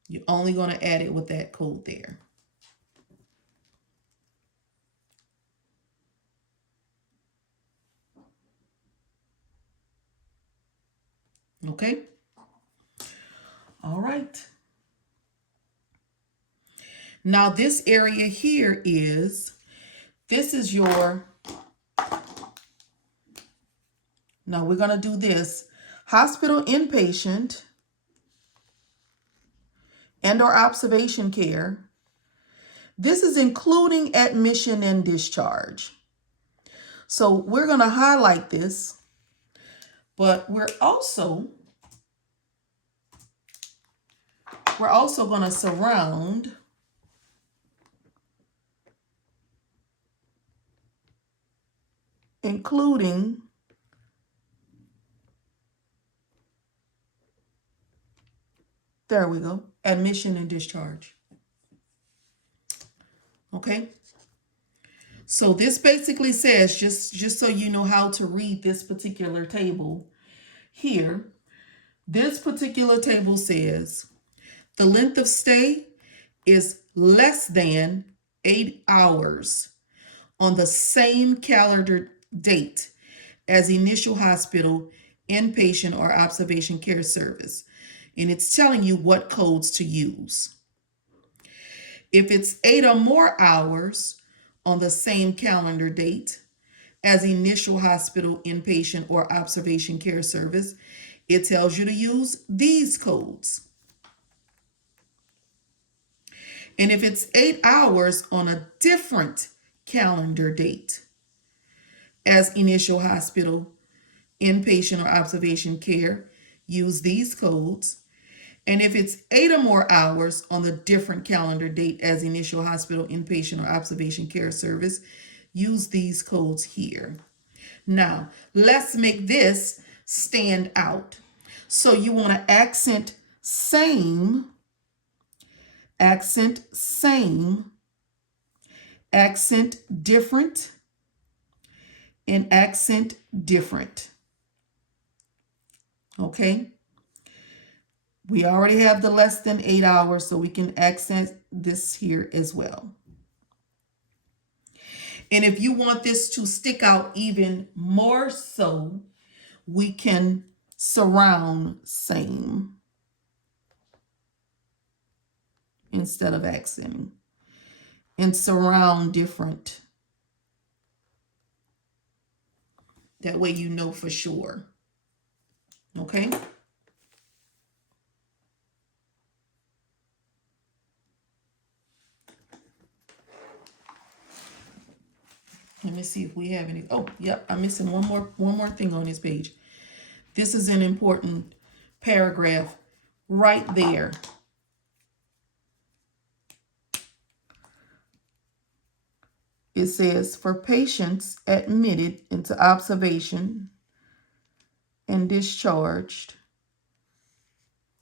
You're only going to add it with that code there. Okay. All right. Now this area here is, this is your, now we're going to do this, hospital inpatient and or observation care. This is including admission and discharge. So we're going to highlight this, but we're also going to surround including there we go, admission and discharge. Okay. So this basically says, just so you know how to read this particular table here, this particular table says the length of stay is less than 8 hours on the same calendar date as initial hospital, inpatient, or observation care service. And it's telling you what codes to use. If it's 8 or more hours on the same calendar date as initial hospital, inpatient, or observation care service, it tells you to use these codes. And if it's 8 hours on a different calendar date as initial hospital, inpatient, or observation care, use these codes. And if it's 8 or more hours on the different calendar date as initial hospital, inpatient, or observation care service, use these codes here. Now, let's make this stand out. So you want to accent same, accent same, accent different, and accent different. Okay? We already have the less than 8 hours, so we can accent this here as well. And if you want this to stick out even more so, we can surround same instead of accenting, and surround different. That way you know for sure. Okay? Let me see if we have any. Oh, yep, I'm missing one more thing on this page. This is an important paragraph right there. It says, for patients admitted into observation and discharged,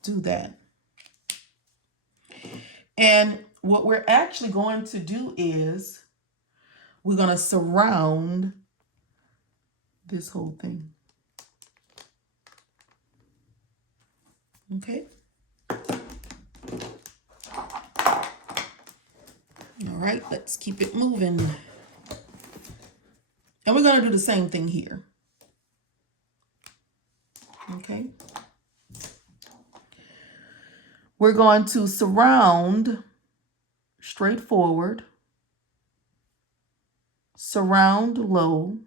do that. And what we're actually going to do is we're going to surround this whole thing. Okay. All right, let's keep it moving. And we're going to do the same thing here. Okay. We're going to surround straightforward, surround low,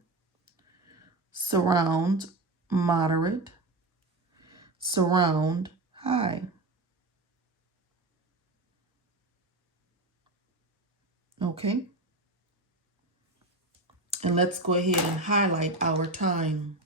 surround moderate, surround high. Okay. And let's go ahead and highlight our time.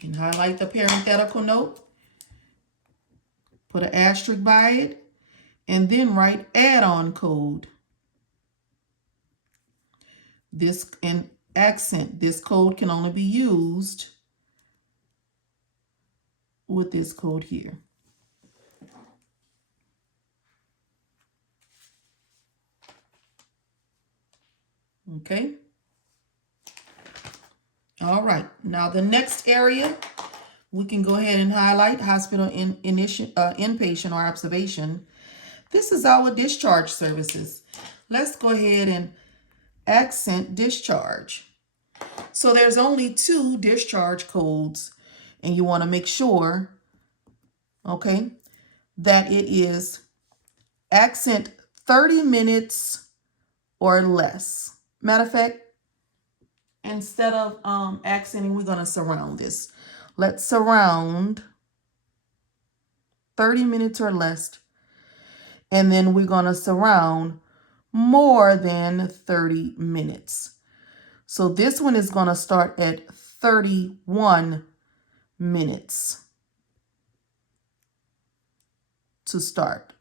And highlight the parenthetical note, put an asterisk by it, and then write add-on code. This and accent, this code can only be used with this code here. Okay. All right. Now the next area, we can go ahead and highlight hospital inpatient or observation. This is our discharge services. Let's go ahead and accent discharge. So there's only 2 discharge codes, and you want to make sure, okay, that it is accent 30 minutes or less. Matter of fact, instead of accenting, we're going to surround this. Let's surround 30 minutes or less. And then we're going to surround more than 30 minutes. So this one is going to start at 31 minutes to start.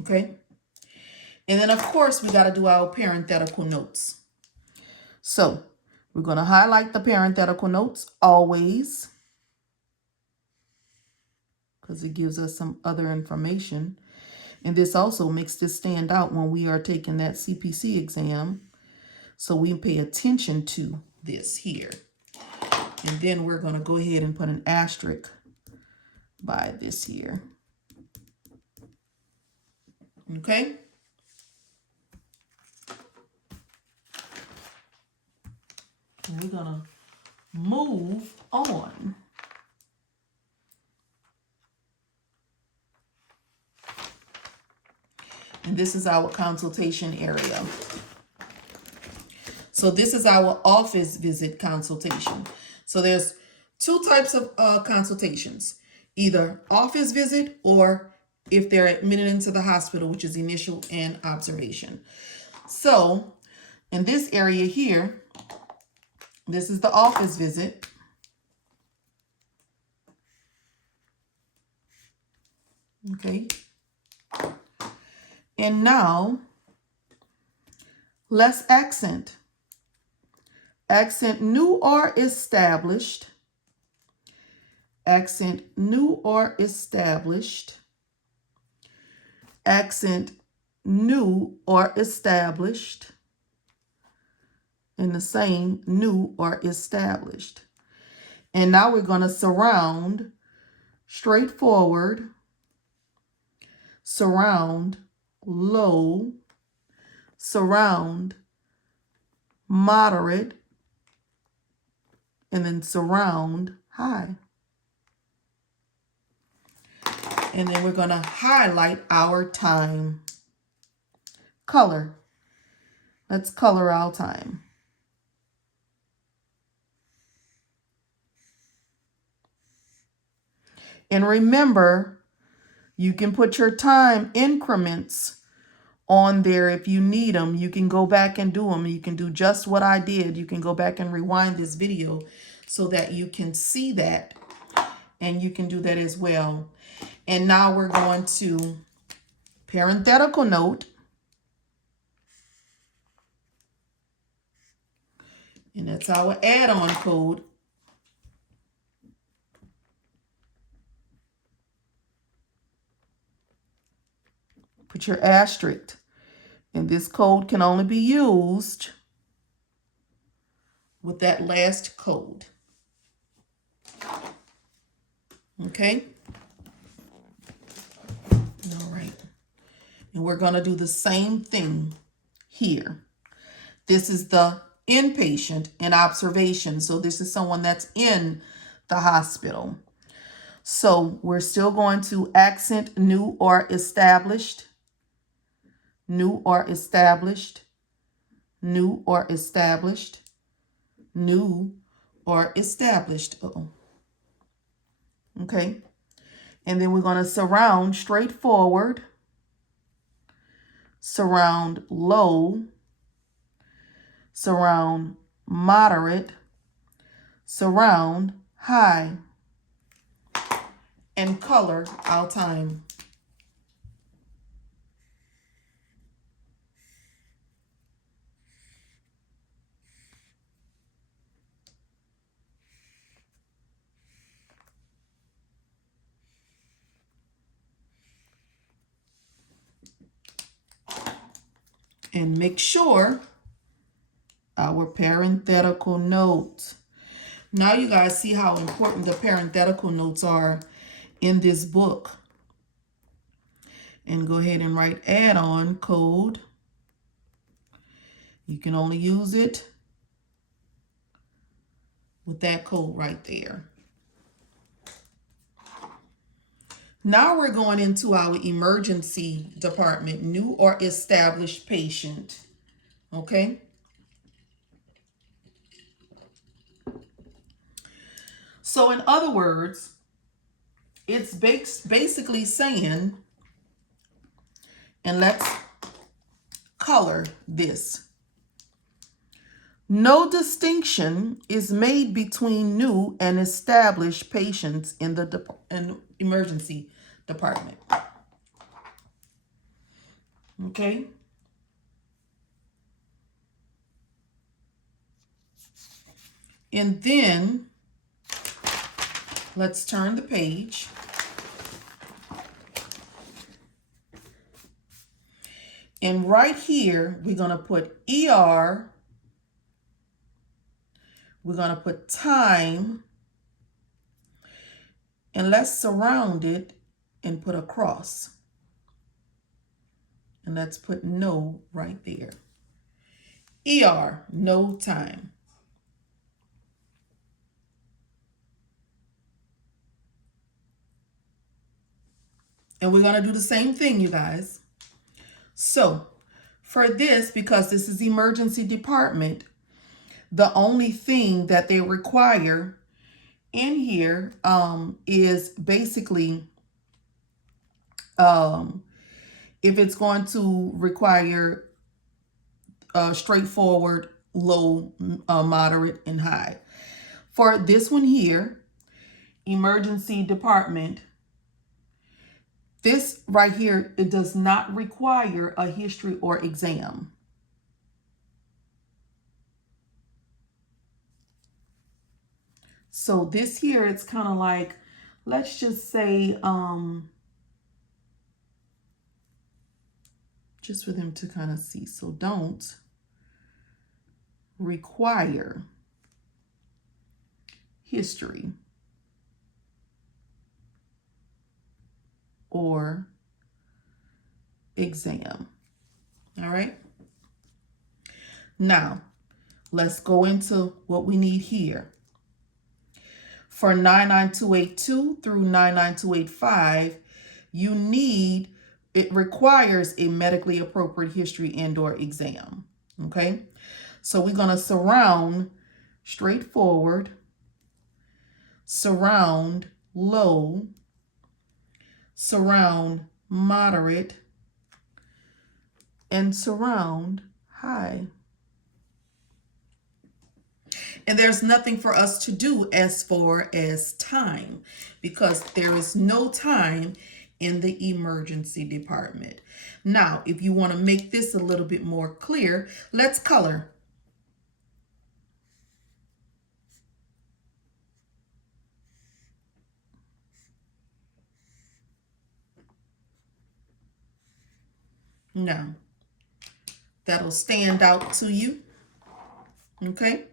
Okay. And then, of course, we got to do our parenthetical notes. So we're going to highlight the parenthetical notes always, because it gives us some other information. And this also makes this stand out when we are taking that CPC exam. So we pay attention to this here. And then we're going to go ahead and put an asterisk by this here. Okay. And we're going to move on. And this is our consultation area. So this is our office visit consultation. So there's two types of consultations, either office visit or if they're admitted into the hospital, which is initial and observation. So in this area here, this is the office visit. Okay. And now let's accent. Accent new or established. Accent new or established. Accent new or established. And the same new or established. And now we're going to surround, straightforward, surround, low, surround, moderate, and then surround, high. And then we're going to highlight our time. Color. Let's color our time. And remember, you can put your time increments on there if you need them. You can go back and do them. You can do just what I did. You can go back and rewind this video so that you can see that. And you can do that as well. And now we're going to parenthetical note. And that's our add-on code. Put your asterisk. And this code can only be used with that last code. Okay? All right. And we're going to do the same thing here. This is the inpatient in observation. So this is someone that's in the hospital. So we're still going to accent new or established. New or established. New or established. New or established. Okay. And then we're going to surround straightforward. Surround low. Surround moderate. Surround high. And color our time. And make sure our parenthetical notes. Now you guys see how important the parenthetical notes are in this book. And go ahead and write add-on code. You can only use it with that code right there. Now we're going into our emergency department, new or established patient. Okay. So in other words, it's basically saying, and let's color this. No distinction is made between new and established patients in the emergency department. Okay. And then let's turn the page. And right here, we're going to put ER, We're going to put time, and let's surround it and put a cross. And let's put no right there. ER, no time. And we're going to do the same thing, you guys. So for this, because this is emergency department, the only thing that they require in here is basically if it's going to require straightforward, low, moderate, and high. For this one here, emergency department, this right here, it does not require a history or exam. So this here, it's kind of like, let's just say, just for them to kind of see. So don't require history or exam. All right. Now, let's go into what we need here. For 99282 through 99285, you need, it requires a medically appropriate history and/or exam. Okay. So we're going to surround straightforward, surround low, surround moderate, and surround high. And there's nothing for us to do as far as time, because there is no time in the emergency department. Now, if you want to make this a little bit more clear, let's color. Now, that'll stand out to you. Okay.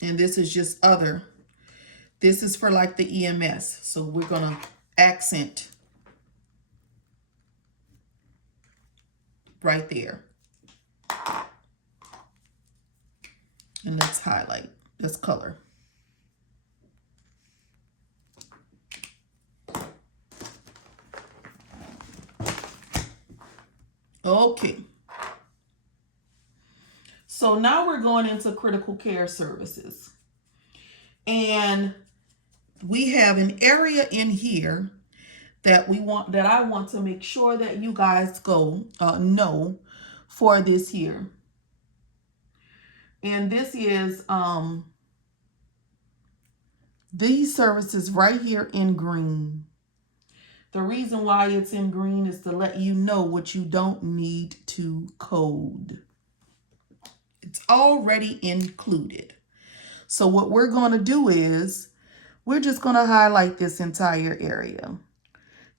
And this is just other. This is for like the EMS. So we're going to accent right there. And let's highlight. Let's color. Okay. So now we're going into critical care services. And we have an area in here that I want to make sure that you guys know for this year. And this is these services right here in green. The reason why it's in green is to let you know what you don't need to code. It's already included. So what we're going to do is we're just going to highlight this entire area.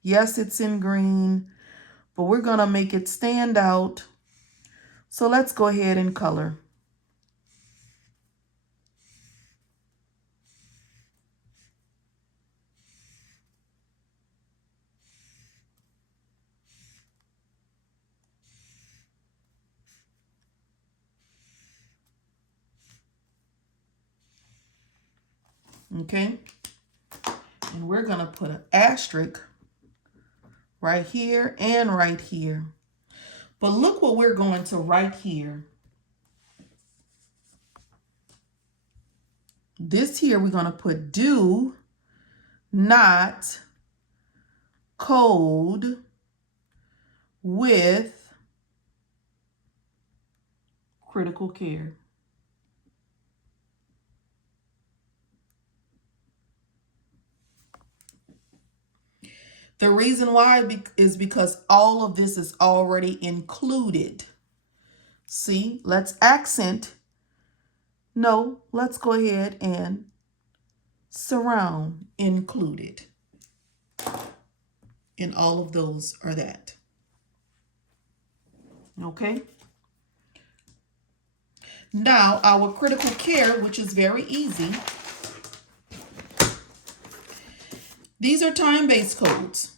Yes, it's in green, but we're going to make it stand out. So let's go ahead and color. Okay. And we're going to put an asterisk right here and right here. But look what we're going to write here. This here we're going to put do not code with critical care. The reason why is because all of this is already included. See, let's accent. No, let's go ahead and surround included. And all of those are that. Okay. Now, our critical care, which is very easy. These are time-based codes.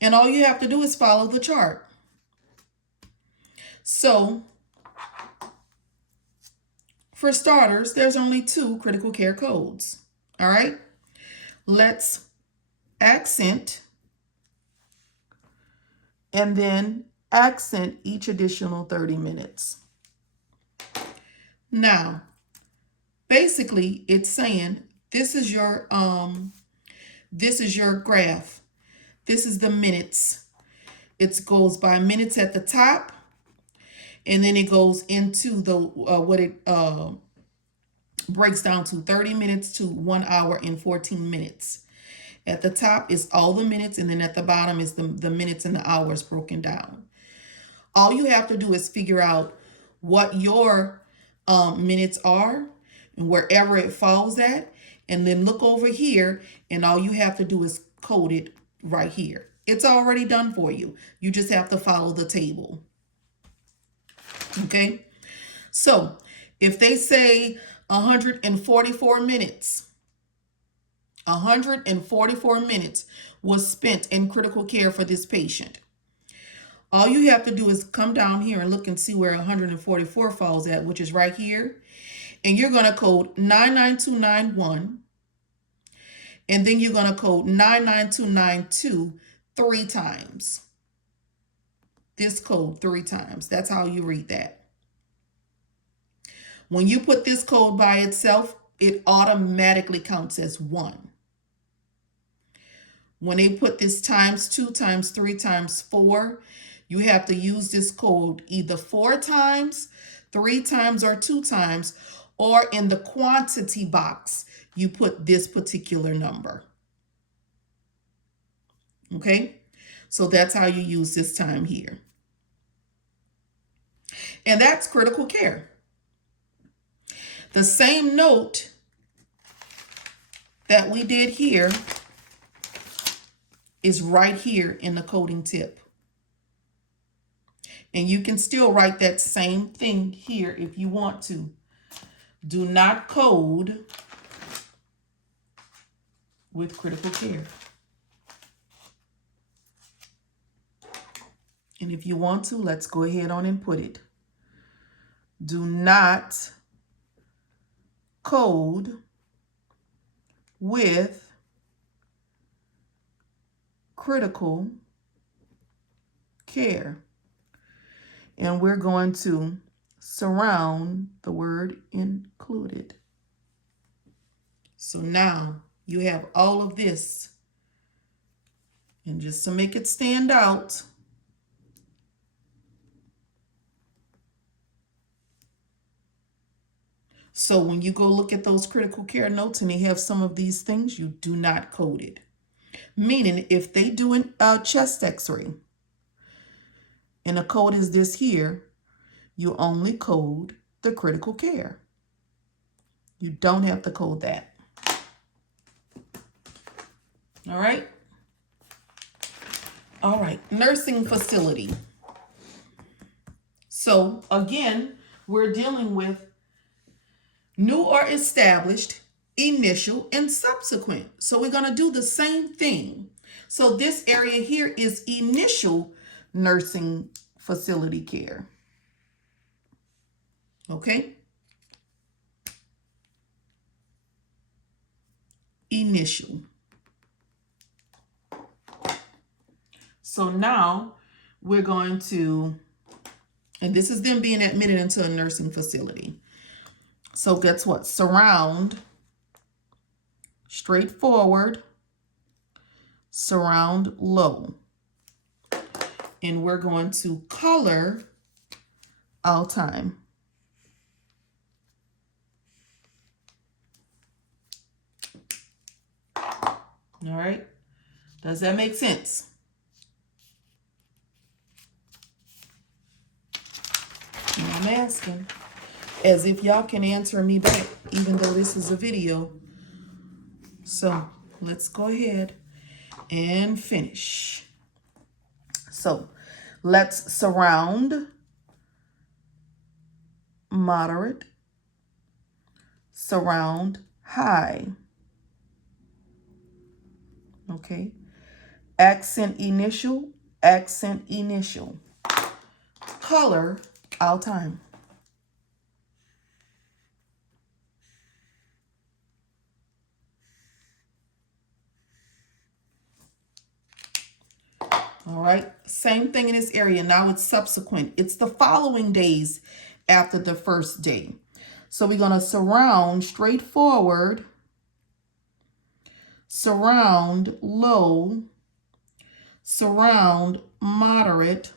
And all you have to do is follow the chart. So, for starters, there's only 2 critical care codes. All right? Let's accent and then accent each additional 30 minutes. Now, basically, it's saying this is your graph. This is the minutes. It goes by minutes at the top, and then it goes into the what it breaks down to 30 minutes to 1 hour and 14 minutes. At the top is all the minutes, and then at the bottom is the minutes and the hours broken down. All you have to do is figure out what your minutes are and wherever it falls at, and then look over here, and all you have to do is code it right here. It's already done for you. You just have to follow the table. Okay? So, if they say 144 minutes, 144 minutes was spent in critical care for this patient. All you have to do is come down here and look and see where 144 falls at, which is right here. And you're going to code 99291. And then you're going to code 99292 3 times. This code 3 times. That's how you read that. When you put this code by itself, it automatically counts as 1. When they put this times 2 times 3 times 4, you have to use this code either 4 times, 3 times, or 2 times, or in the quantity box, you put this particular number. Okay? So that's how you use this time here. And that's critical care. The same note that we did here is right here in the coding tip. And you can still write that same thing here if you want to. Do not code with critical care. And if you want to, let's go ahead on and put it. Do not code with critical care. And we're going to surround the word included. So now you have all of this. And just to make it stand out, so when you go look at those critical care notes and they have some of these things, you do not code it. Meaning if they do a chest x-ray and the code is this here, you only code the critical care. You don't have to code that. All right? All right, nursing facility. So again, we're dealing with new or established, initial, and subsequent. So we're going to do the same thing. So this area here is initial nursing facility care. Okay? Initial. So now we're going to, and this is them being admitted into a nursing facility. So guess what? Surround, straightforward, surround low. And we're going to color all time. All right. Does that make sense? And I'm asking, as if y'all can answer me back, even though this is a video. So let's go ahead and finish. So let's surround, moderate, surround, high. Okay. Accent initial, accent initial. Color, outline. All right, same thing in this area. Now it's subsequent. It's the following days after the first day. So we're going to surround straightforward, surround low, surround moderate,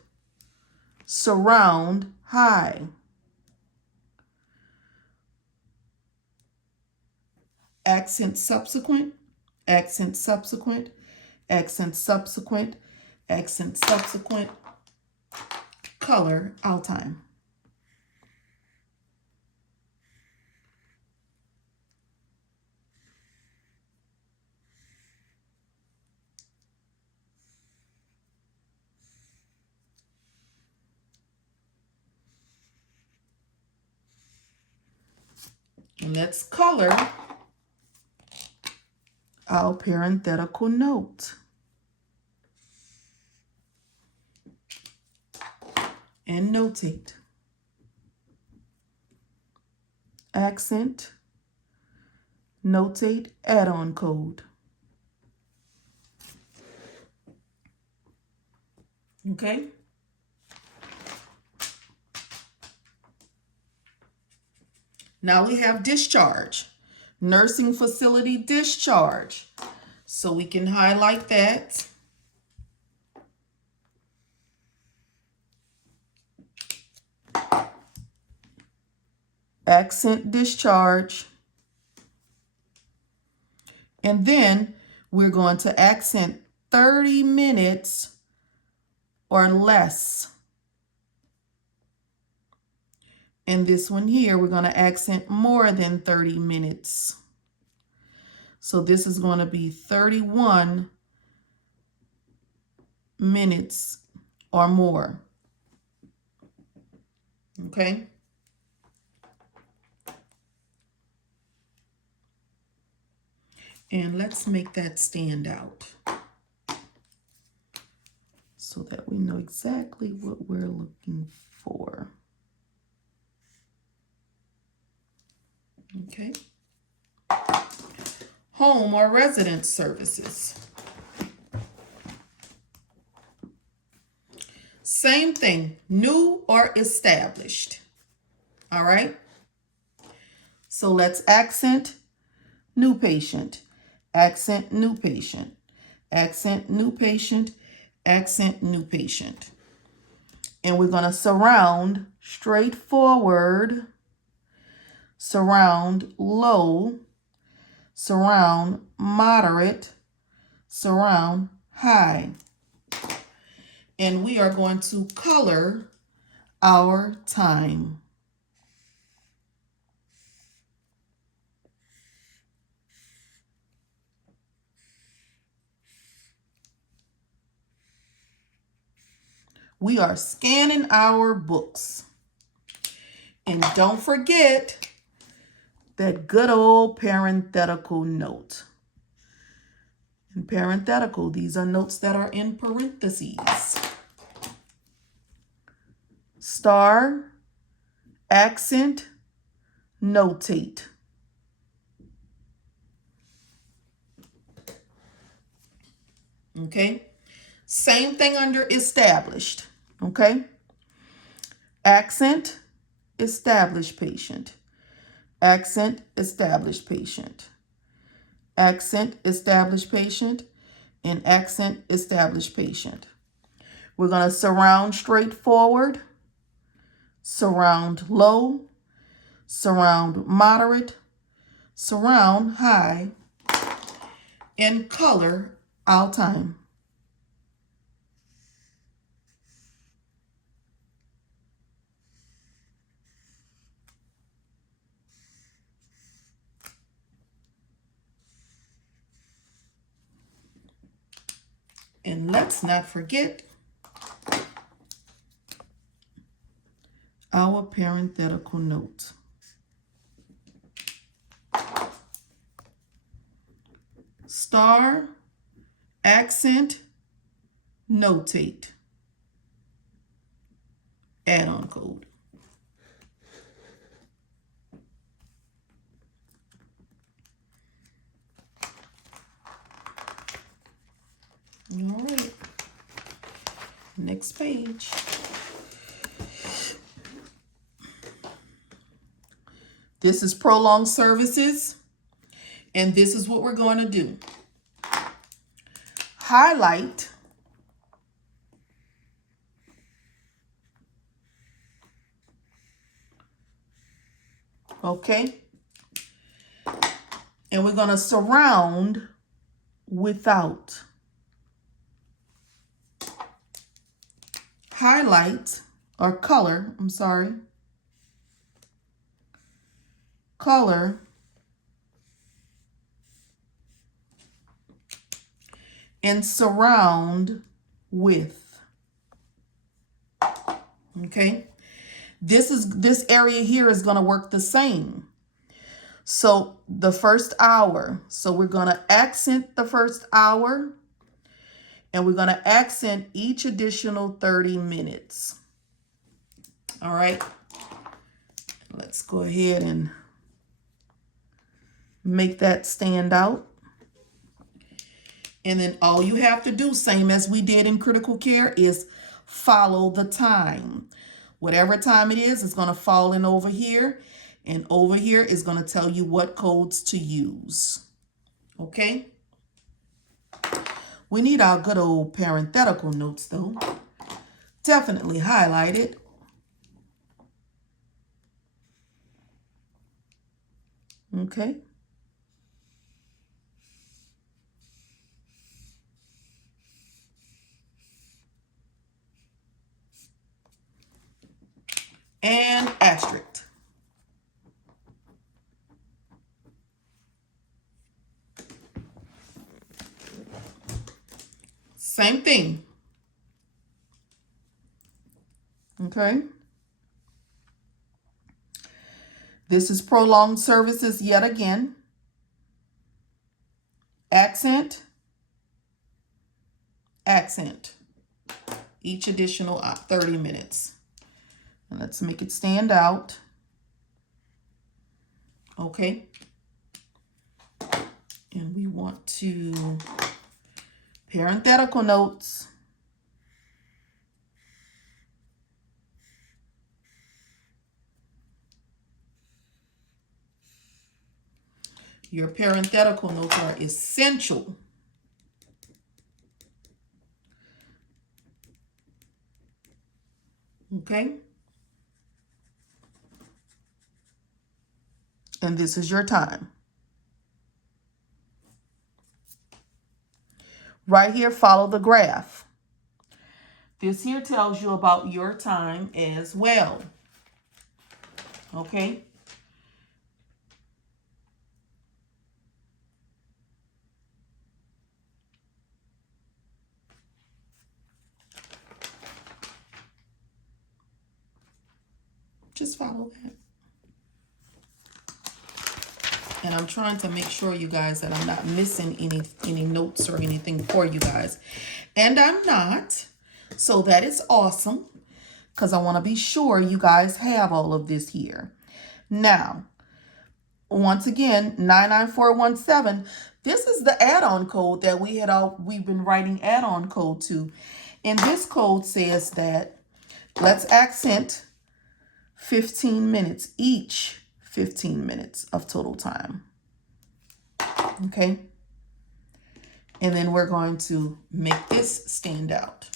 surround high. Accent subsequent, accent subsequent, accent subsequent, accent subsequent, color outline. And let's color our parenthetical note. And notate. Accent, notate, add-on code. Okay. Now we have discharge, nursing facility discharge. So we can highlight that. Accent discharge. And then we're going to accent 30 minutes or less. And this one here, we're going to accent more than 30 minutes. So this is going to be 31 minutes or more. Okay. And let's make that stand out so that we know exactly what we're looking for. Okay. Home or residence services. Same thing, new or established. All right. So let's accent new patient, accent new patient, accent new patient, accent new patient. And we're going to surround straightforward, surround low, surround moderate, surround high. And we are going to color our time. We are scanning our books. And don't forget that good old parenthetical note. In parenthetical, these are notes that are in parentheses. Star, accent, notate. Okay. Same thing under established. Okay. Accent, established patient. Accent, established patient. Accent, established patient. And accent, established patient. We're going to surround straightforward, surround low, surround moderate, surround high, and color outline. And let's not forget our parenthetical note. Star, accent, notate, add-on code. All right, next page. This is prolonged services, and this is what we're going to do. Highlight okay, and we're going to surround without. Highlight or color, I'm sorry, color and surround with. Okay, this area here is going to work the same. So the first hour, so we're going to accent the first hour, and we're going to accent each additional 30 minutes. All right, let's go ahead and make that stand out. And then all you have to do, same as we did in critical care, is follow the time. Whatever time it is, it's going to fall in over here. And over here is going to tell you what codes to use. Okay? We need our good old parenthetical notes, though. Definitely highlighted. Okay? And asterisk. Same thing. Okay. This is prolonged services yet again. Accent. Accent. Each additional 30 minutes. And let's make it stand out. Okay. And we want to parenthetical notes. Your parenthetical notes are essential. Okay? And this is your time. Right here, follow the graph. This here tells you about your time as well. Okay? Just follow that. And I'm trying to make sure, you guys, that I'm not missing any notes or anything for you guys. And I'm not. So that is awesome, because I want to be sure you guys have all of this here. Now, once again, 99417, this is the add-on code that we've been writing add-on code to. And this code says that let's accent 15 minutes, each 15 minutes of total time. Okay. And then we're going to make this stand out.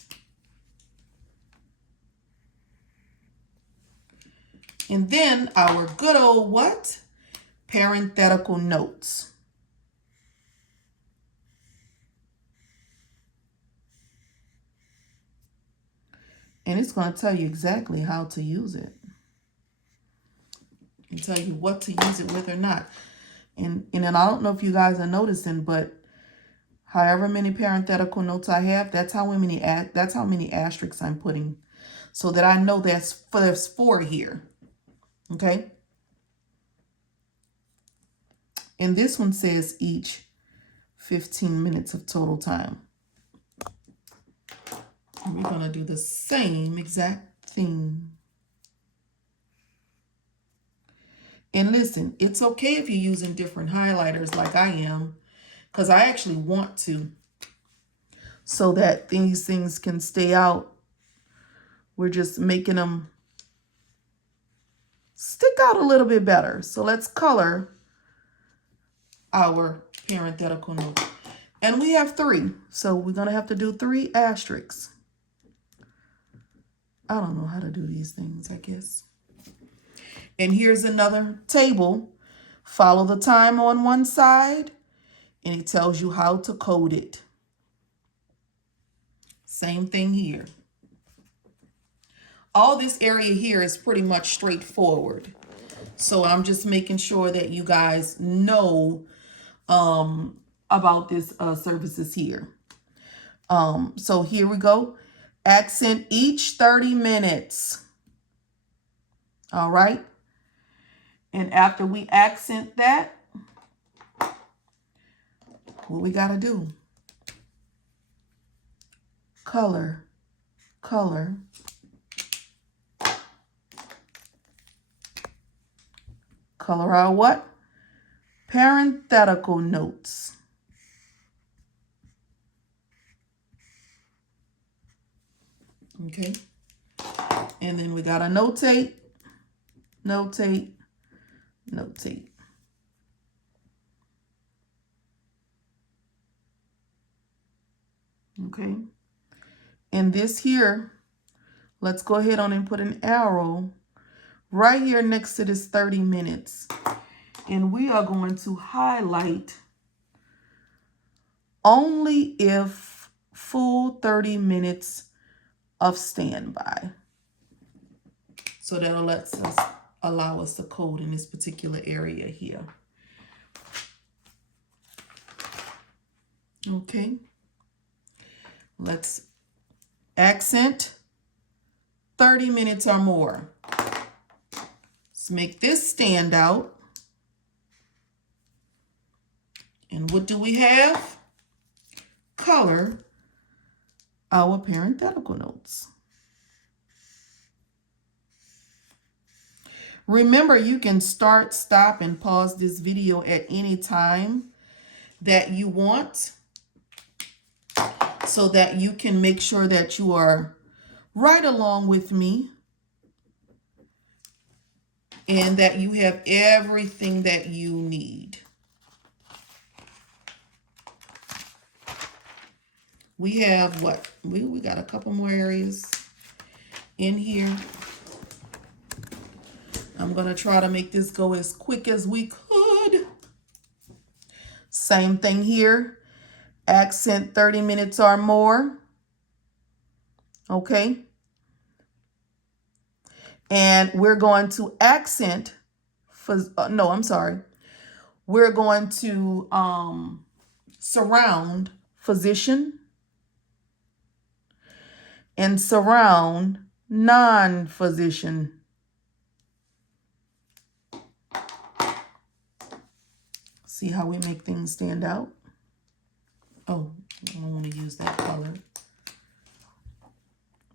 And then our good old what? Parenthetical notes. And it's going to tell you exactly how to use it. And tell you what to use it with or not. And I don't know if you guys are noticing, but however many parenthetical notes I have, that's how many asterisks I'm putting. so that I know there's 4 here. Okay. And this one says each 15 minutes of total time. And we're going to do the same exact thing. And listen, it's okay if you're using different highlighters like I am, because I actually want to, so that these things can stay out. We're just making them stick out a little bit better. So let's color our parenthetical note. And we have 3. So we're going to have to do 3 asterisks. I don't know how to do these things, I guess. And here's another table. Follow the time on one side, and it tells you how to code it. Same thing here. All this area here is pretty much straightforward. So I'm just making sure that you guys know about this services here. So here we go. Accent each 30 minutes. All right. And after we accent that, what we got to do? Color, color. Color our what? Parenthetical notes. Okay. And then we got to notate, notate, notate. Okay. And this here, let's go ahead on and put an arrow right here next to this 30 minutes. And we are going to highlight only if full 30 minutes of standby. So that'll allow us to code in this particular area here. Okay. Let's accent 30 minutes or more. Let's make this stand out. And what do we have? Color our parenthetical notes. Remember, you can start, stop, and pause this video at any time that you want, so that you can make sure that you are right along with me and that you have everything that you need. We have what? We got a couple more areas in here. I'm going to try to make this go as quick as we could. Same thing here. Accent 30 minutes or more. Okay. And we're going to accent for, no, I'm sorry. We're going to surround physician and surround non-physician. See how we make things stand out? Oh, I don't want to use that color.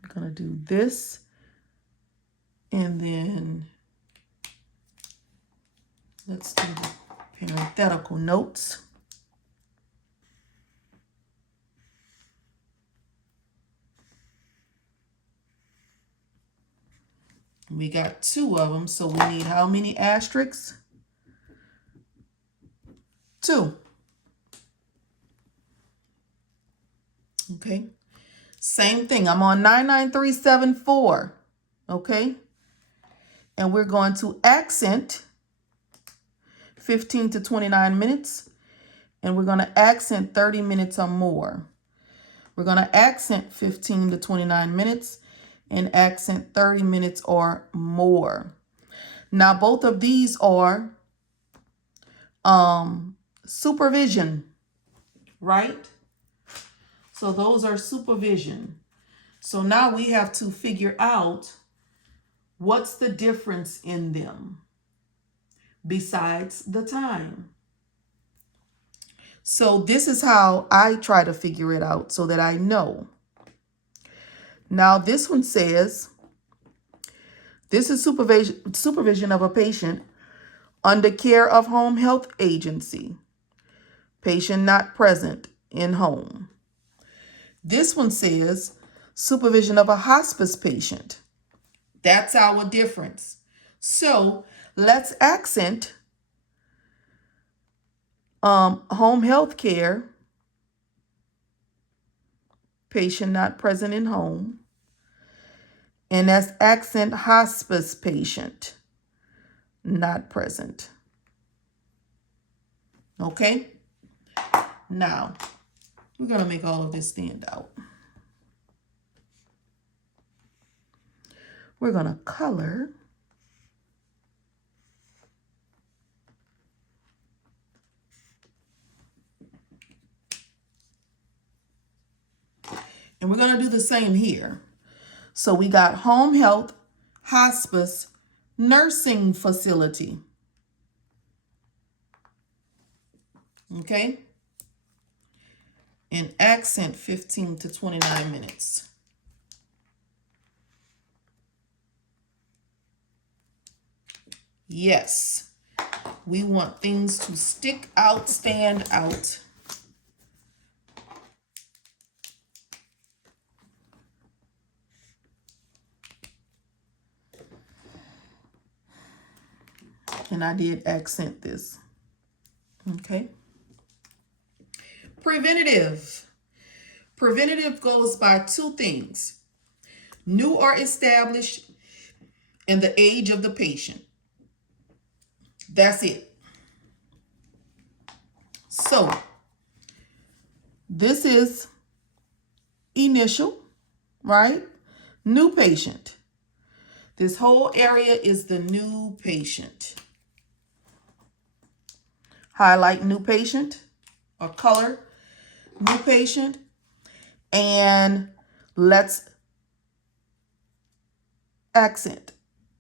I'm going to do this. And then let's do the parenthetical notes. We got 2 of them, so we need how many asterisks? 2. Okay. Same thing. I'm on 99374. Okay. And we're going to accent 15 to 29 minutes. And we're going to accent 30 minutes or more. We're going to accent 15 to 29 minutes and accent 30 minutes or more. Now, both of these are supervision, right? So those are supervision. So now we have to figure out what's the difference in them besides the time. So this is how I try to figure it out so that I know. Now this one says, this is supervision of a patient under care of home health agency. Patient not present in home. This one says supervision of a hospice patient. That's our difference. So let's accent home health care, patient not present in home, and that's accent hospice patient not present. Okay? Now, we're going to make all of this stand out. We're going to color. And we're going to do the same here. So we got home health, hospice, nursing facility. Okay? And accent 15 to 29 minutes. Yes, we want things to stick out, stand out. And I did accent this. Okay. Preventative. Preventative goes by two things: new or established, and the age of the patient. That's it. So this is initial, right? New patient. This whole area is the new patient. Highlight new patient or color new patient. And let's accent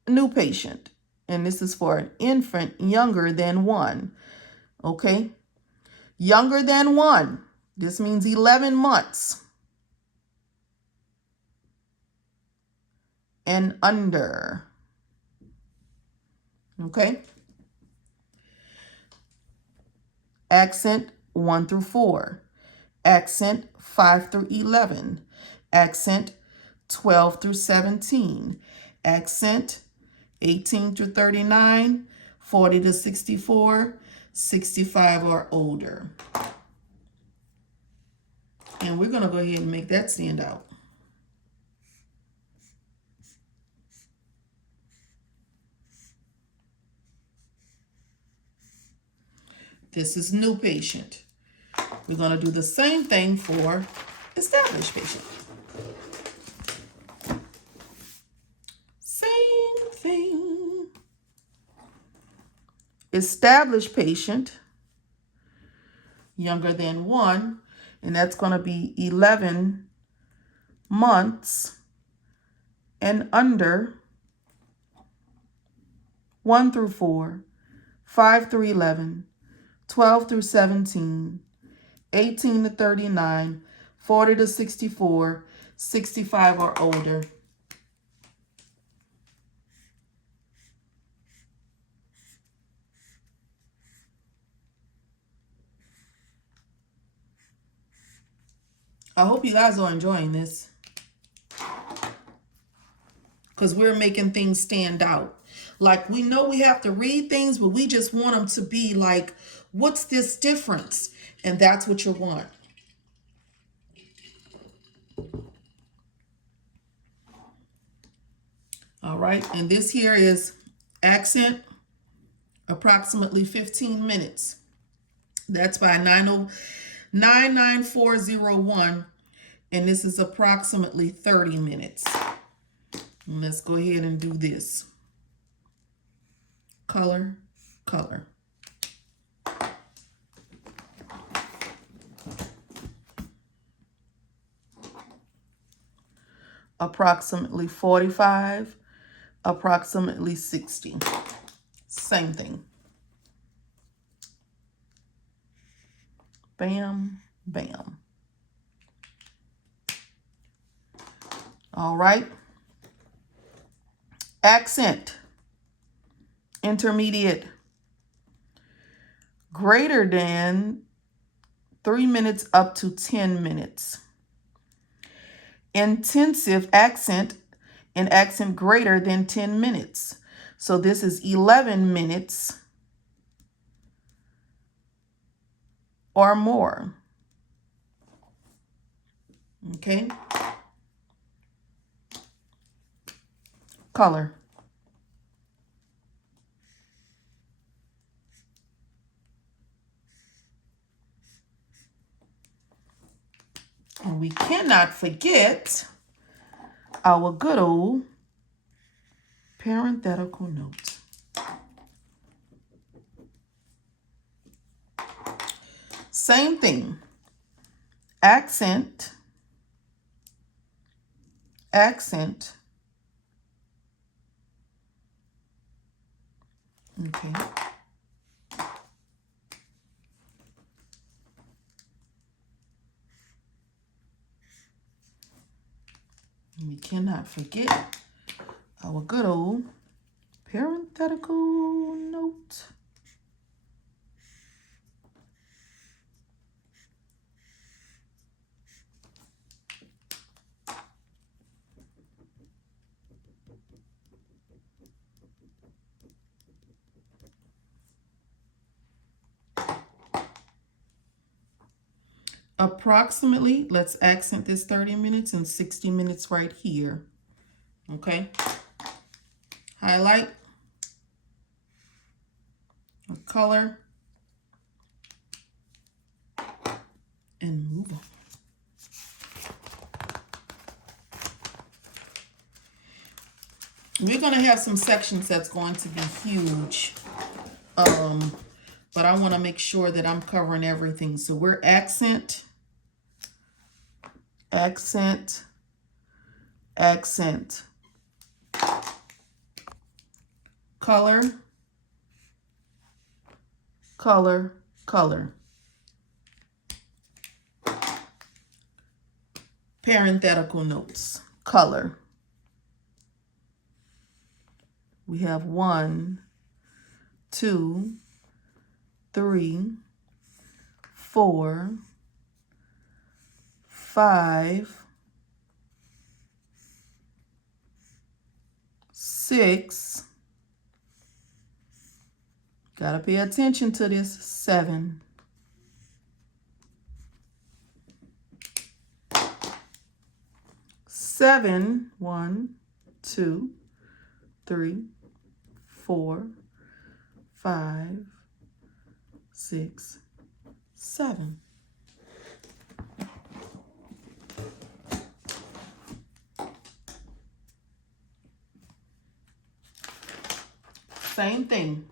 new patient. And this is for an infant younger than 1. Okay? Younger than 1. This means 11 months. And under. Okay? Accent 1 through 4. Accent 5 through 11. Accent 12 through 17. Accent 18 through 39, 40 to 64, 65 or older. And we're going to go ahead and make that stand out. This is new patient. We're going to do the same thing for established patient. Same thing. Established patient, younger than 1, and that's going to be 11 months and under. 1 through 4, 5 through 11, 12 through 17, 18 to 39, 40 to 64, 65 or older. I hope you guys are enjoying this, because we're making things stand out. Like, we know we have to read things, but we just want them to be like, what's this difference? And that's what you want. All right, and this here is accent, approximately 15 minutes. That's by 99401, and this is approximately 30 minutes. And let's go ahead and do this. Color, color. approximately 45, approximately 60. Same thing. Bam, bam. All right. Accent, intermediate, greater than 3 minutes up to 10 minutes. Intensive accent, an accent greater than 10 minutes. So this is 11 minutes or more. Okay. Color. And we cannot forget our good old parenthetical notes. Same thing. Accent, accent. Okay. We cannot forget our good old parenthetical note. Approximately, let's accent this 30 minutes and 60 minutes right here. Okay. Highlight. A color. And move on. We're going to have some sections that's going to be huge. But I want to make sure that I'm covering everything. So we're accent, accent, accent. Color, color, color. Parenthetical notes. Color. We have 1, 2, 3, 4, 5, 6. Gotta pay attention to this. 7. 7. 1, 2, 3, 4, 5, 6, 7. Same thing.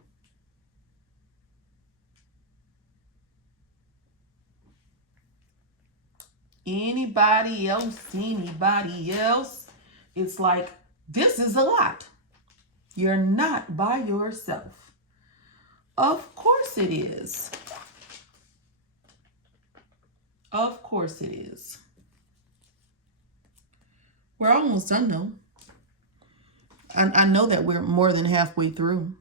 Anybody else? Anybody else? It's like, this is a lot. You're not by yourself. Of course it is. Of course it is. We're almost done though. I know that we're more than halfway through.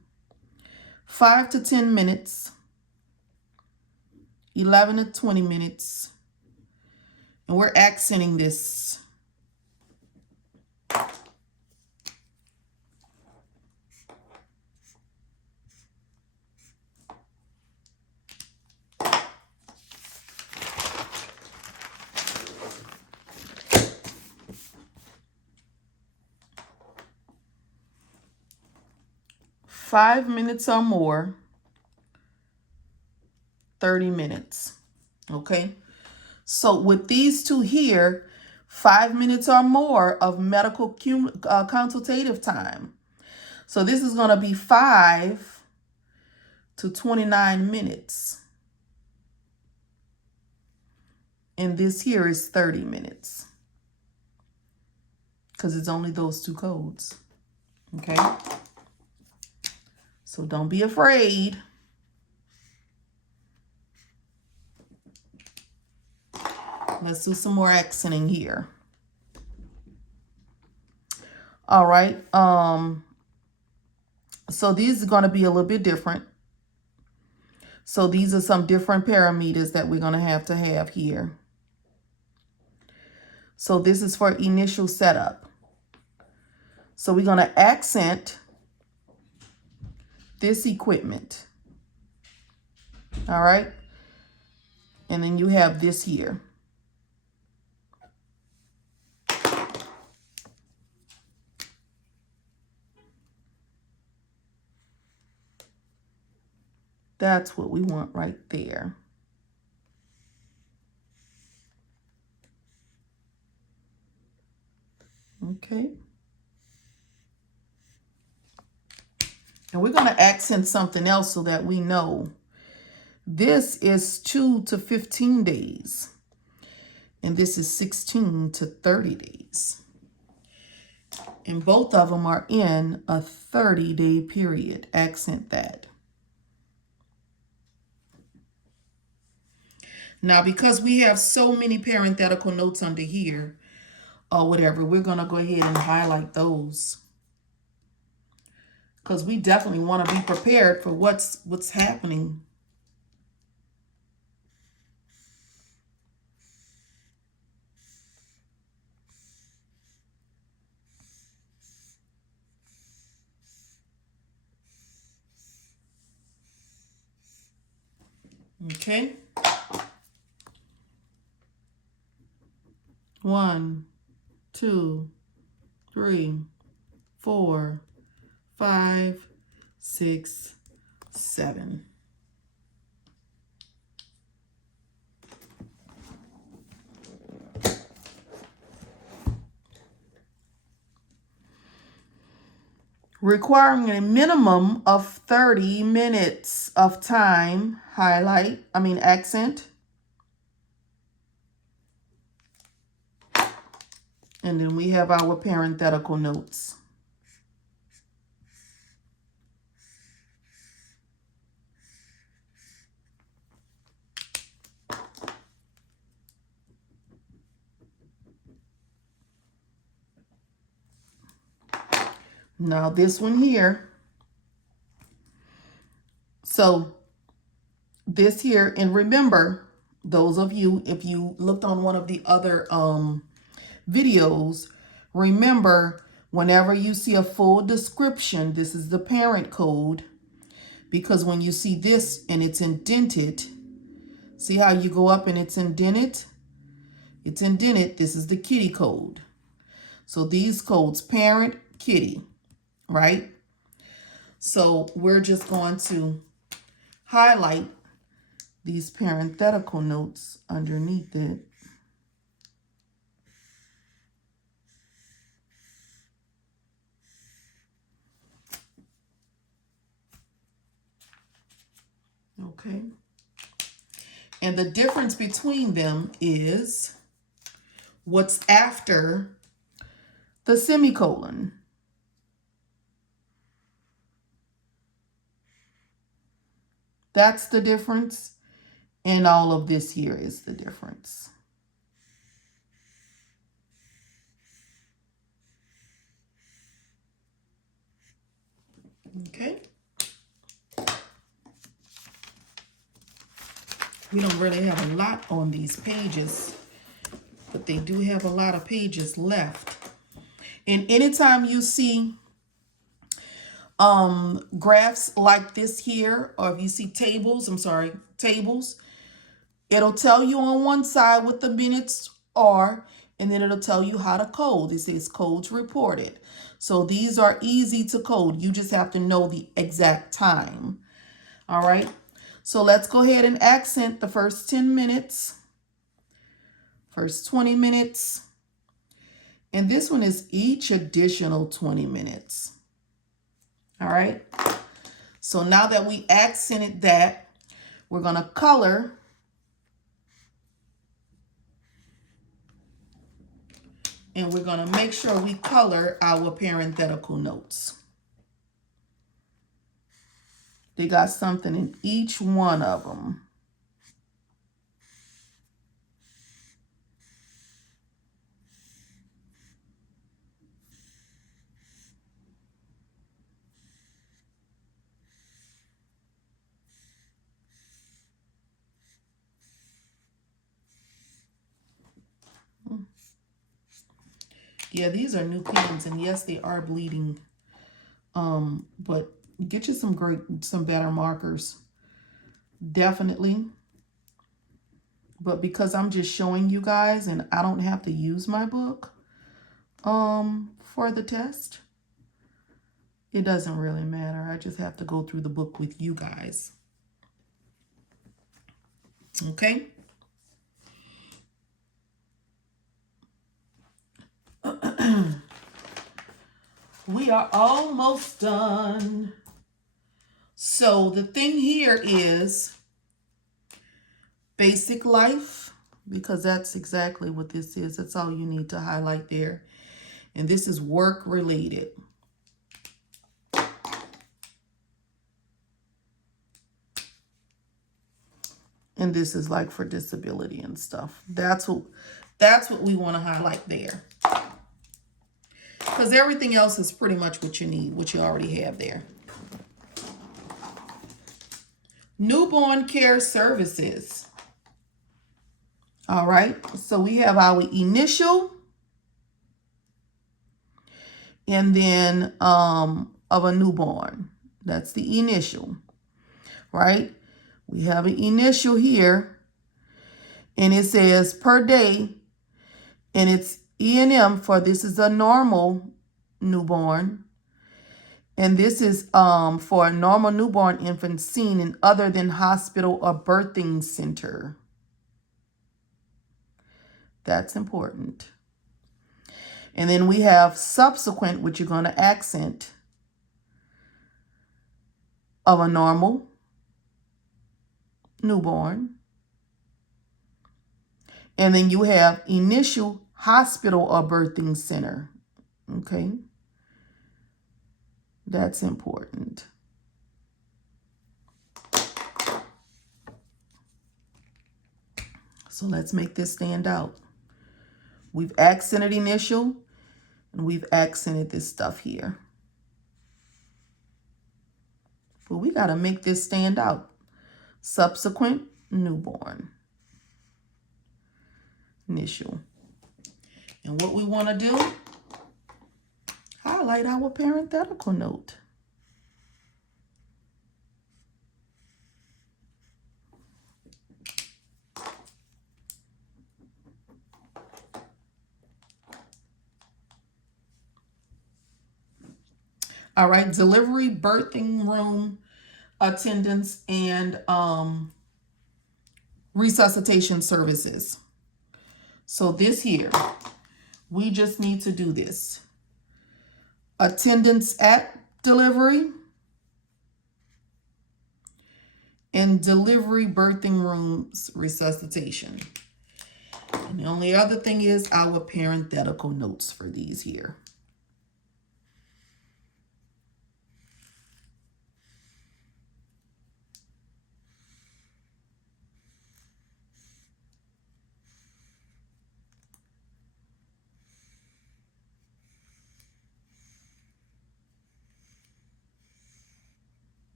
5 to 10 minutes. 11 to 20 minutes. And we're accenting this. Five minutes or more, 30 minutes. Okay. So with these two here, 5 minutes or more of medical consultative time. So this is going to be 5 to 29 minutes. And this here is 30 minutes. because it's only those two codes. Okay? So don't be afraid. Let's do some more accenting here. All right. So these are going to be a little bit different. So these are some different parameters that we're going to have here. So this is for initial setup. So we're going to accent this equipment. All right. And then you have this here. That's what we want right there. Okay. And we're going to accent something else so that we know. This is 2 to 15 days. And this is 16 to 30 days. And both of them are in a 30-day period. Accent that. Now, because we have so many parenthetical notes under here, or whatever, we're going to go ahead and highlight those. Because we definitely want to be prepared for what's happening. Okay. 1, 2, 3, 4, 5, 6, 7. Requiring a minimum of 30 minutes of time, accent. And then we have our parenthetical notes. Now this one here. So this here, and remember, those of you, if you looked on one of the other videos, remember, whenever you see a full description, this is the parent code, because when you see this and it's indented, see how you go up and it's indented? It's indented. This is the kitty code. So these codes, parent, kitty, right? So we're just going to highlight these parenthetical notes underneath it. Okay. And the difference between them is what's after the semicolon. That's the difference. And all of this here is the difference. Okay. We don't really have a lot on these pages, but they do have a lot of pages left. And anytime you see graphs like this here, or if you see tables, tables, it'll tell you on one side what the minutes are, and then it'll tell you how to code. It says codes reported. So these are easy to code. You just have to know the exact time. All right. So let's go ahead and accent the first 10 minutes, first 20 minutes. And this one is each additional 20 minutes. All right. So now that we accented that, we're going to color And we're going to make sure we color our parenthetical notes. They got something in each one of them. Yeah, these are new pens, and yes, they are bleeding. But get you some better markers. Definitely. But because I'm just showing you guys and I don't have to use my book for the test, it doesn't really matter. I just have to go through the book with you guys. Okay? We are almost done. So the thing here is basic life, because that's exactly what this is. That's all you need to highlight there. And this is work related. And this is like for disability and stuff. That's what we want to highlight there. Because everything else is pretty much what you need, what you already have there. Newborn care services. All right, so we have our initial, and then of a newborn. That's the initial, right? We have an initial here, and it says per day, and it's E&M for this is a normal newborn, and this is for a normal newborn infant seen in other than hospital or birthing center. That's important. And then we have subsequent, which you're going to accent, of a normal newborn. And then you have initial hospital or birthing center. Okay. That's important. So let's make this stand out. We've accented initial, and we've accented this stuff here. But we got to make this stand out. Subsequent, newborn. Initial. And what we want to do, highlight our parenthetical note. All right, delivery, birthing room attendance, and resuscitation services. So this here, we just need to do this. Attendance at delivery and delivery birthing rooms resuscitation. And the only other thing is our parenthetical notes for these here.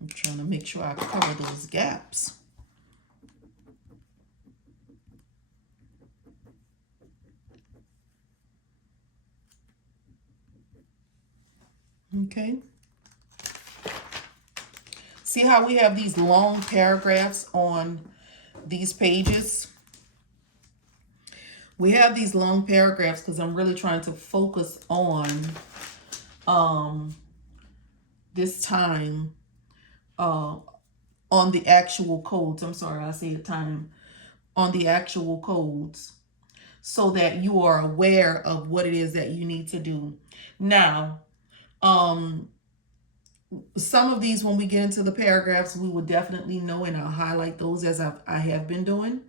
I'm trying to make sure I cover those gaps. Okay. See how we have these long paragraphs on these pages? We have these long paragraphs because I'm really trying to focus on this time on the actual codes. I'm sorry, I said time. On the actual codes, so that you are aware of what it is that you need to do. Now, some of these, when we get into the paragraphs, we will definitely know, and I'll highlight those as I have been doing.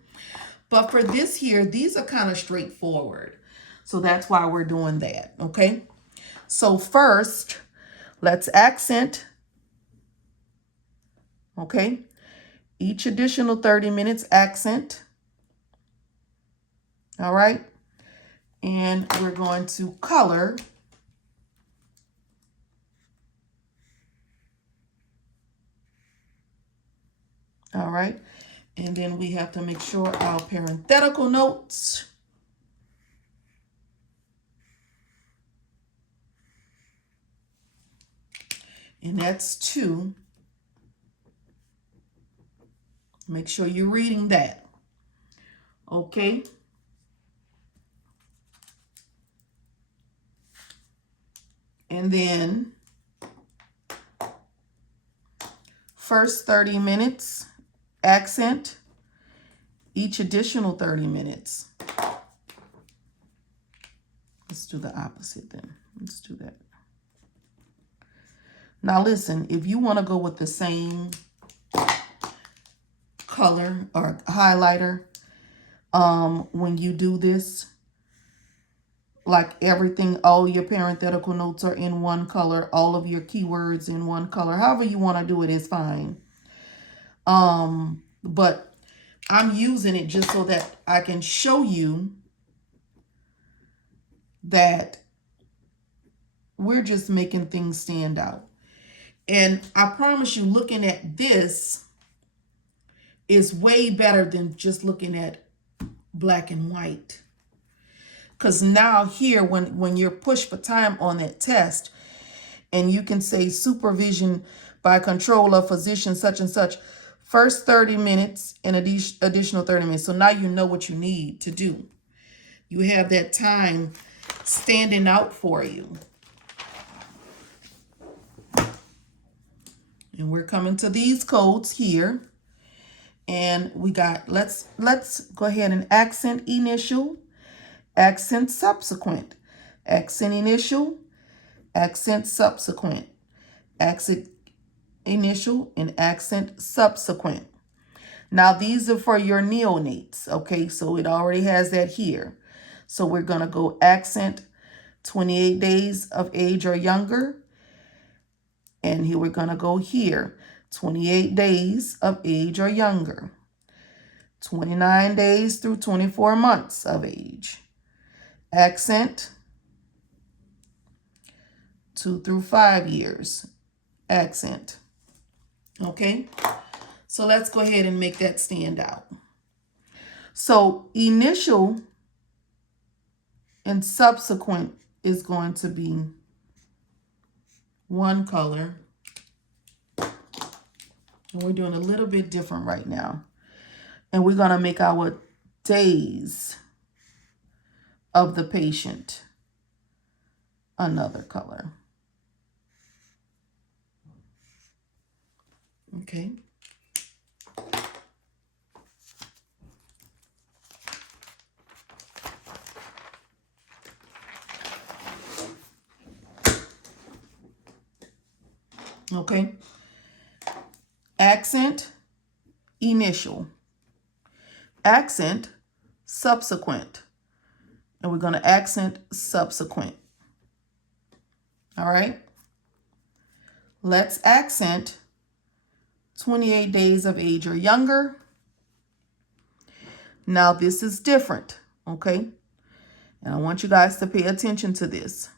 But for this here, these are kind of straightforward. So that's why we're doing that, okay? So first, let's accent, okay? Each additional 30 minutes accent, all right? And we're going to color. All right. And then we have to make sure our parenthetical notes. And that's 2. Make sure you're reading that. Okay. And then first 30 minutes, accent, each additional 30 minutes. Let's do the opposite then. Let's do that. Now listen, if you want to go with the same color or highlighter, when you do this, like everything, all your parenthetical notes are in one color, all of your keywords in one color. However you want to do it is fine. But I'm using it just so that I can show you that we're just making things stand out. And I promise you, looking at this is way better than just looking at black and white. Because now here, when you're pushed for time on that test, and you can say supervision by controller, physician, such and such, first 30 minutes and additional 30 minutes. So now you know what you need to do. You have that time standing out for you. And we're coming to these codes here. And we got, let's go ahead and accent initial, accent subsequent, accent initial, accent subsequent, accent initial, and accent subsequent. Now these are for your neonates, okay? So it already has that here. So we're gonna go accent 28 days of age or younger. And here we're gonna go here, 28 days of age or younger. 29 days through 24 months of age. Accent 2 through 5 years. Accent. Okay, so let's go ahead and make that stand out. So initial and subsequent is going to be one color. And we're doing a little bit different right now. And we're going to make our days of the patient another color. Okay. Okay. Accent, initial. Accent, subsequent. And we're going to accent subsequent. All right. Let's accent 28 days of age or younger. Now this is different, okay? And I want you guys to pay attention to this.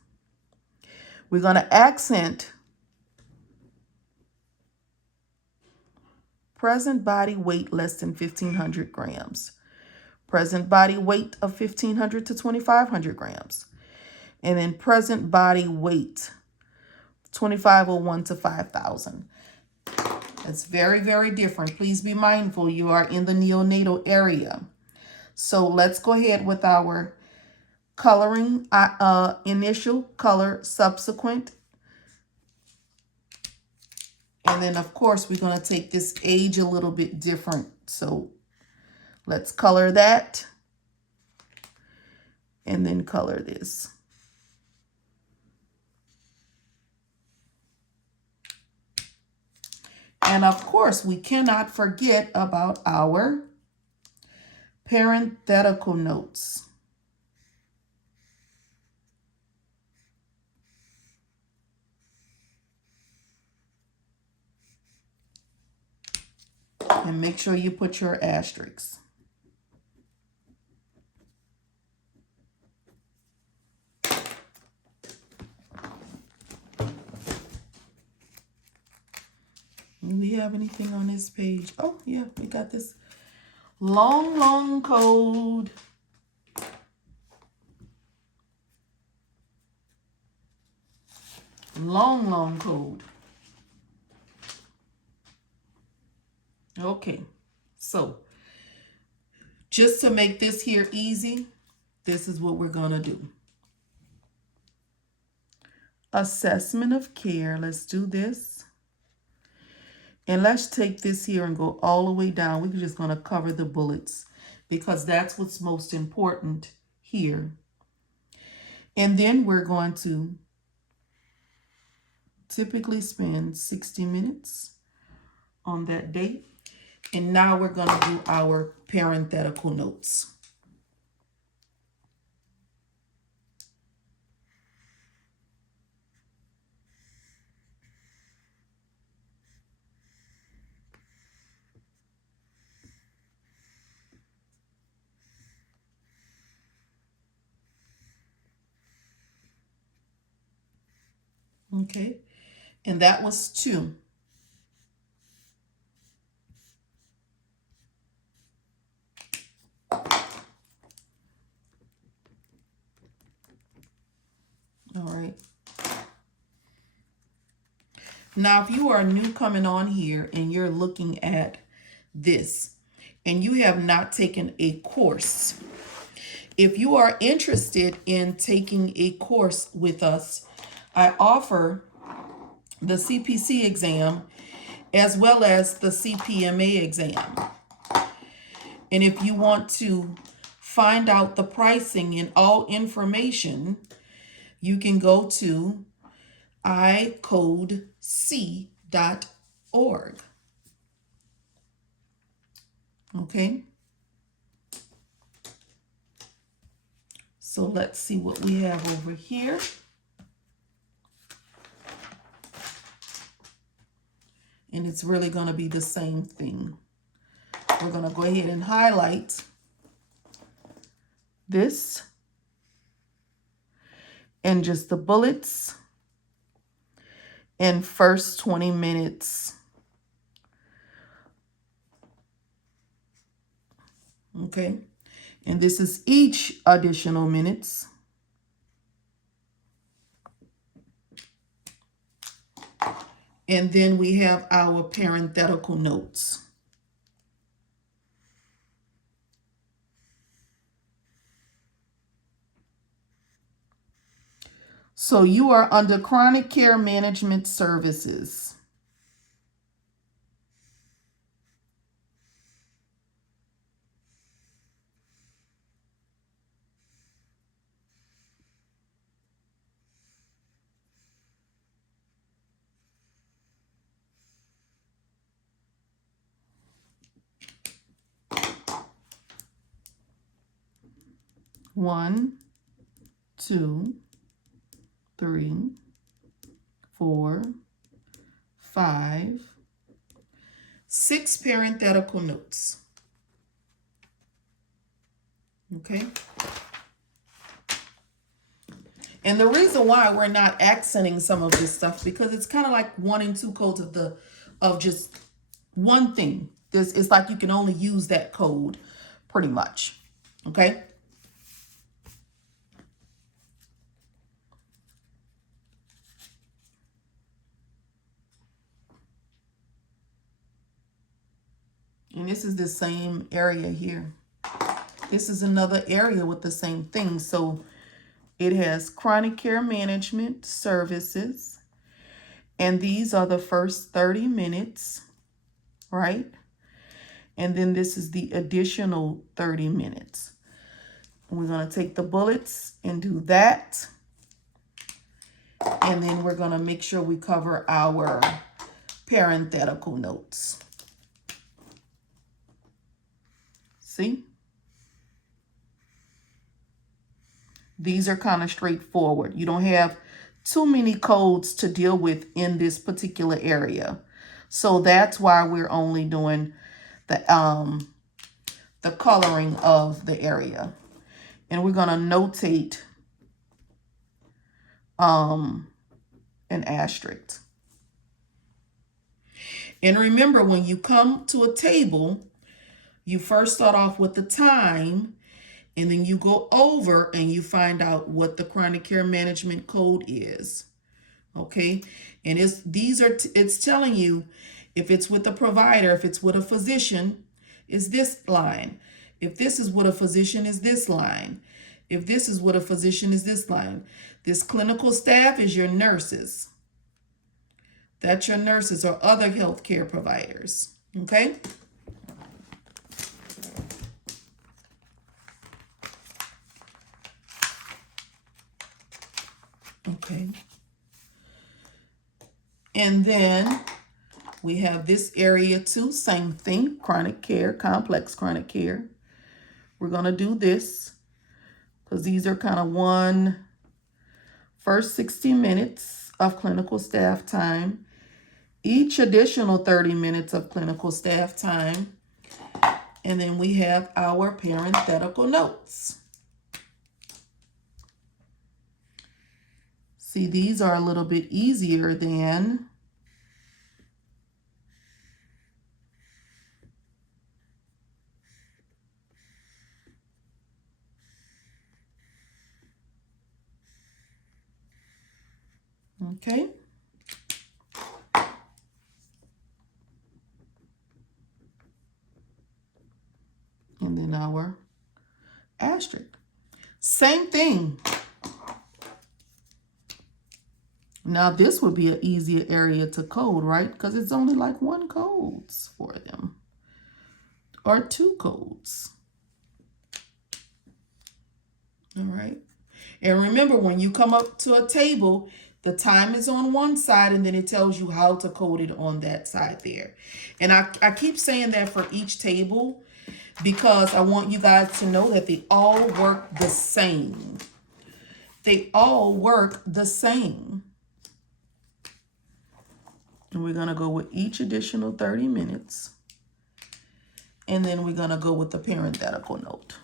We're going to accent present body weight less than 1,500 grams. Present body weight of 1,500 to 2,500 grams. And then present body weight 2,501 to 5,000. That's very, very different. Please be mindful you are in the neonatal area. So let's go ahead with our coloring, initial, color, subsequent. And then, of course, we're going to take this age a little bit different. So let's color that. And then color this. And of course, we cannot forget about our parenthetical notes. And make sure you put your asterisks. Do we have anything on this page? Oh, yeah, we got this long code. Long code. Okay, so just to make this here easy, this is what we're gonna do. Assessment of care, let's do this. And let's take this here and go all the way down. We're just gonna cover the bullets because that's what's most important here. And then we're going to typically spend 60 minutes on that date. And now we're going to do our parenthetical notes. Okay, and that was 2. All right. Now, if you are new coming on here and you're looking at this and you have not taken a course, if you are interested in taking a course with us, I offer the CPC exam as well as the CPMA exam. And if you want to find out the pricing and all information, you can go to icodec.org. Okay. So let's see what we have over here. And it's really going to be the same thing. We're going to go ahead and highlight this and just the bullets and first 20 minutes. Okay. And this is each additional minutes. And then we have our parenthetical notes. So you are under chronic care management services. One, 2, 3, 4, 5, 6 parenthetical notes. Okay. And the reason why we're not accenting some of this stuff, because it's kind of like 1 and 2 codes of just one thing. It's like you can only use that code pretty much. Okay. And this is the same area here. This is another area with the same thing. So it has chronic care management services. And these are the first 30 minutes, right? And then this is the additional 30 minutes. We're going to take the bullets and do that. And then we're going to make sure we cover our parenthetical notes. See? These are kind of straightforward. You don't have too many codes to deal with in this particular area. So that's why we're only doing the coloring of the area. And we're going to notate an asterisk. And remember, when you come to a table, you first start off with the time, and then you go over and you find out what the chronic care management code is. Okay? And it's telling you if it's with a provider, if it's with a physician, is this line. If this is with a physician, is this line. If this is with a physician, is this line. This clinical staff is your nurses. That's your nurses or other healthcare providers. Okay? Okay. And then we have this area too, same thing, chronic care, complex chronic care. We're going to do this because these are kind of first 60 minutes of clinical staff time, each additional 30 minutes of clinical staff time, and then we have our parenthetical notes. See, these are a little bit easier than okay. And then our asterisk. Same thing. Now this would be an easier area to code, right? Because it's only like one codes for them. Or two codes. All right. And remember, when you come up to a table, the time is on one side and then it tells you how to code it on that side there. And I keep saying that for each table because I want you guys to know that they all work the same. They all work the same. And we're going to go with each additional 30 minutes. And then we're going to go with the parenthetical note.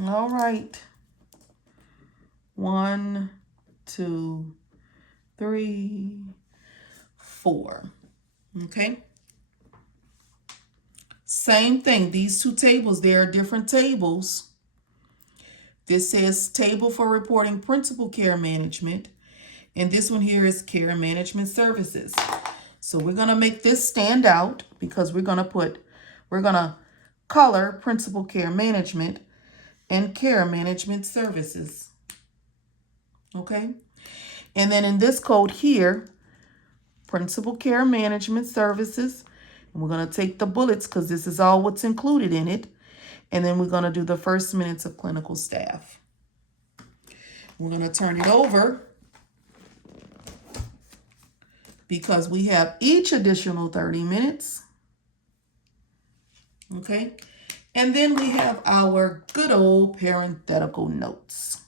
All right. 1, 2, 3, 4. Okay. Same thing. These two tables, they are different tables. This says table for reporting principal care management. And this one here is care management services. So we're going to make this stand out because we're going to color principal care management and care management services. Okay. And then in this code here, principal care management services, and we're going to take the bullets because this is all what's included in it. And then we're going to do the first minutes of clinical staff. We're going to turn it over because we have each additional 30 minutes. Okay. And then we have our good old parenthetical notes.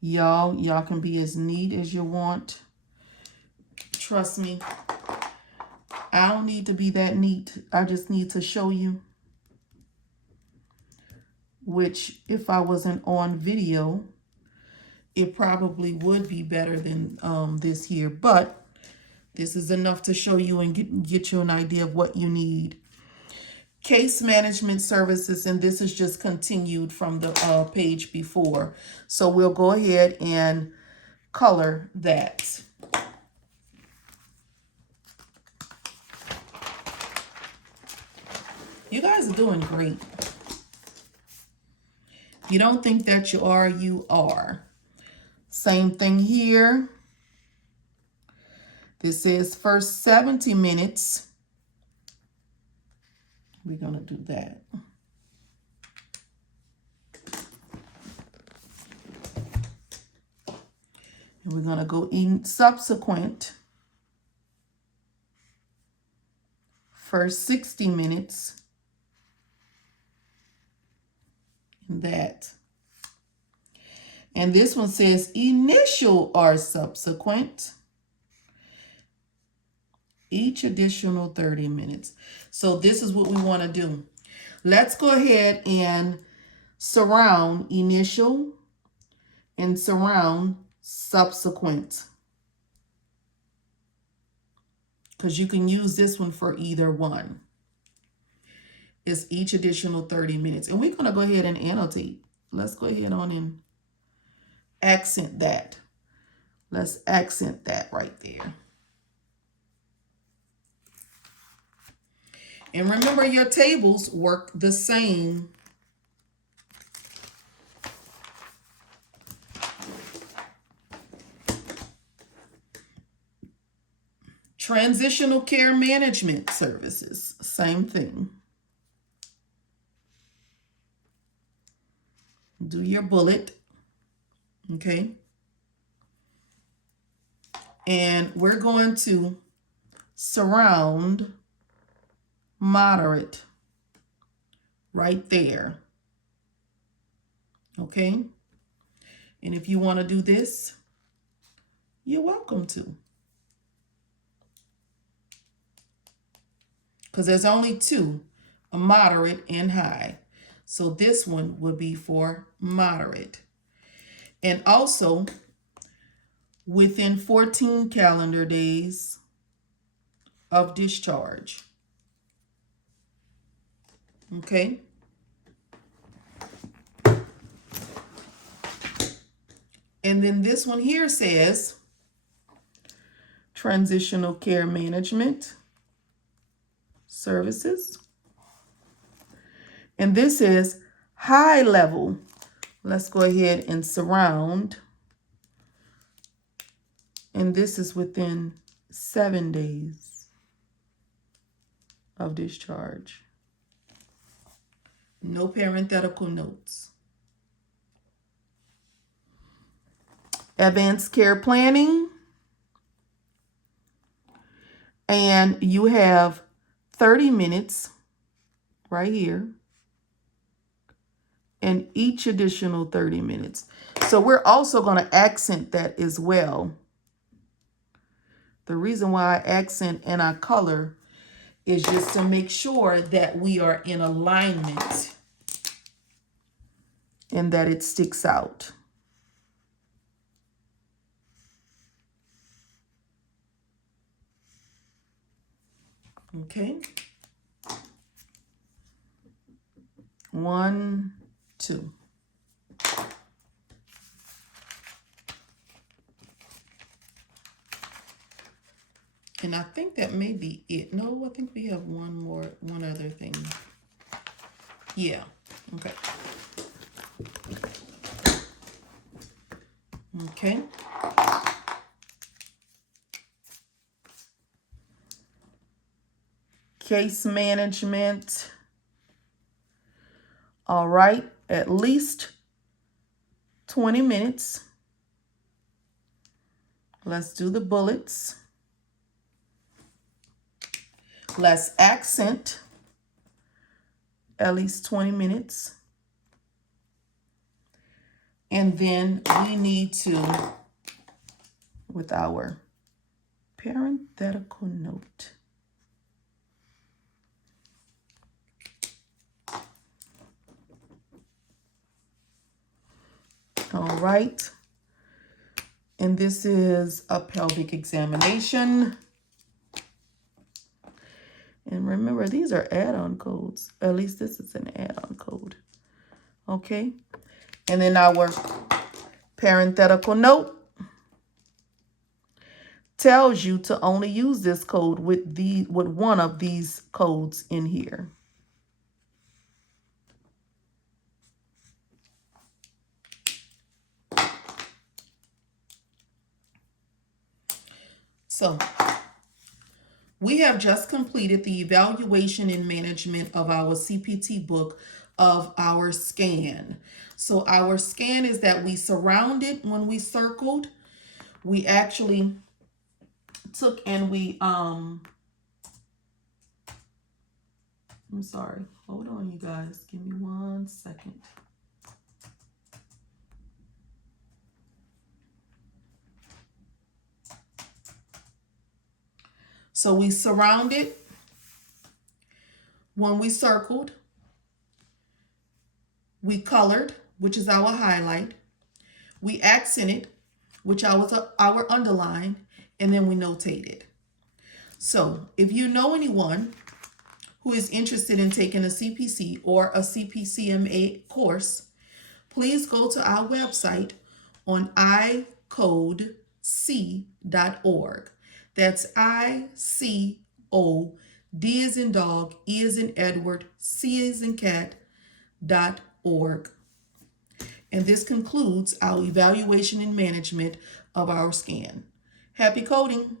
Y'all can be as neat as you want. Trust me, I don't need to be that neat. I just need to show you. Which, if I wasn't on video, it probably would be better than this here. But this is enough to show you and get you an idea of what you need. case management services, and this is just continued from the page before. So we'll go ahead and color that. You guys are doing great. You don't think that you are, you are. Same thing here. This is first 70 minutes. We're going to do that. And we're going to go in subsequent. First 60 minutes. That. And this one says initial or subsequent. Each additional 30 minutes. So this is what we want to do. Let's go ahead and surround initial and surround subsequent. Because you can use this one for either one. It's each additional 30 minutes. And we're going to go ahead and annotate. Let's go ahead on and accent that. Let's accent that right there. And remember, your tables work the same. Transitional care management services, same thing. Do your bullet, okay? And we're going to surround moderate right there, okay? And if you want to do this, you're welcome to. Because there's only two, a moderate and high. So this one would be for moderate. And also, within 14 calendar days of discharge. Okay? And then this one here says transitional care management services. And this is high level. Let's go ahead and surround. And this is within 7 days of discharge. No parenthetical notes. Advanced care planning. And you have 30 minutes right here. And each additional 30 minutes. So we're also going to accent that as well. The reason why I accent and I color is just to make sure that we are in alignment and that it sticks out. Okay. 1, 2. And I think that may be it. No, I think we have one other thing. Yeah, okay. Okay. Case management. All right, at least 20 minutes. Let's do the bullets. Let's accent at least 20 minutes. And then we need to, with our parenthetical note. All right. And this is a pelvic examination. And remember, these are add-on codes. At least this is an add-on code. Okay. And then our parenthetical note tells you to only use this code with one of these codes in here. So we have just completed the evaluation and management of our CPT book of our scan. So our scan is that we surrounded when we circled. We actually took and I'm sorry. Hold on, you guys. Give me 1 second. So we surrounded when we circled. We colored, which is our highlight. We accented, which was our underline, and then we notated. So if you know anyone who is interested in taking a CPC or a CPCMA course, please go to our website on icodec.org. That's ICO, D as in dog, E as in Edward, C as in cat.org. And this concludes our evaluation and management of our scan. Happy coding!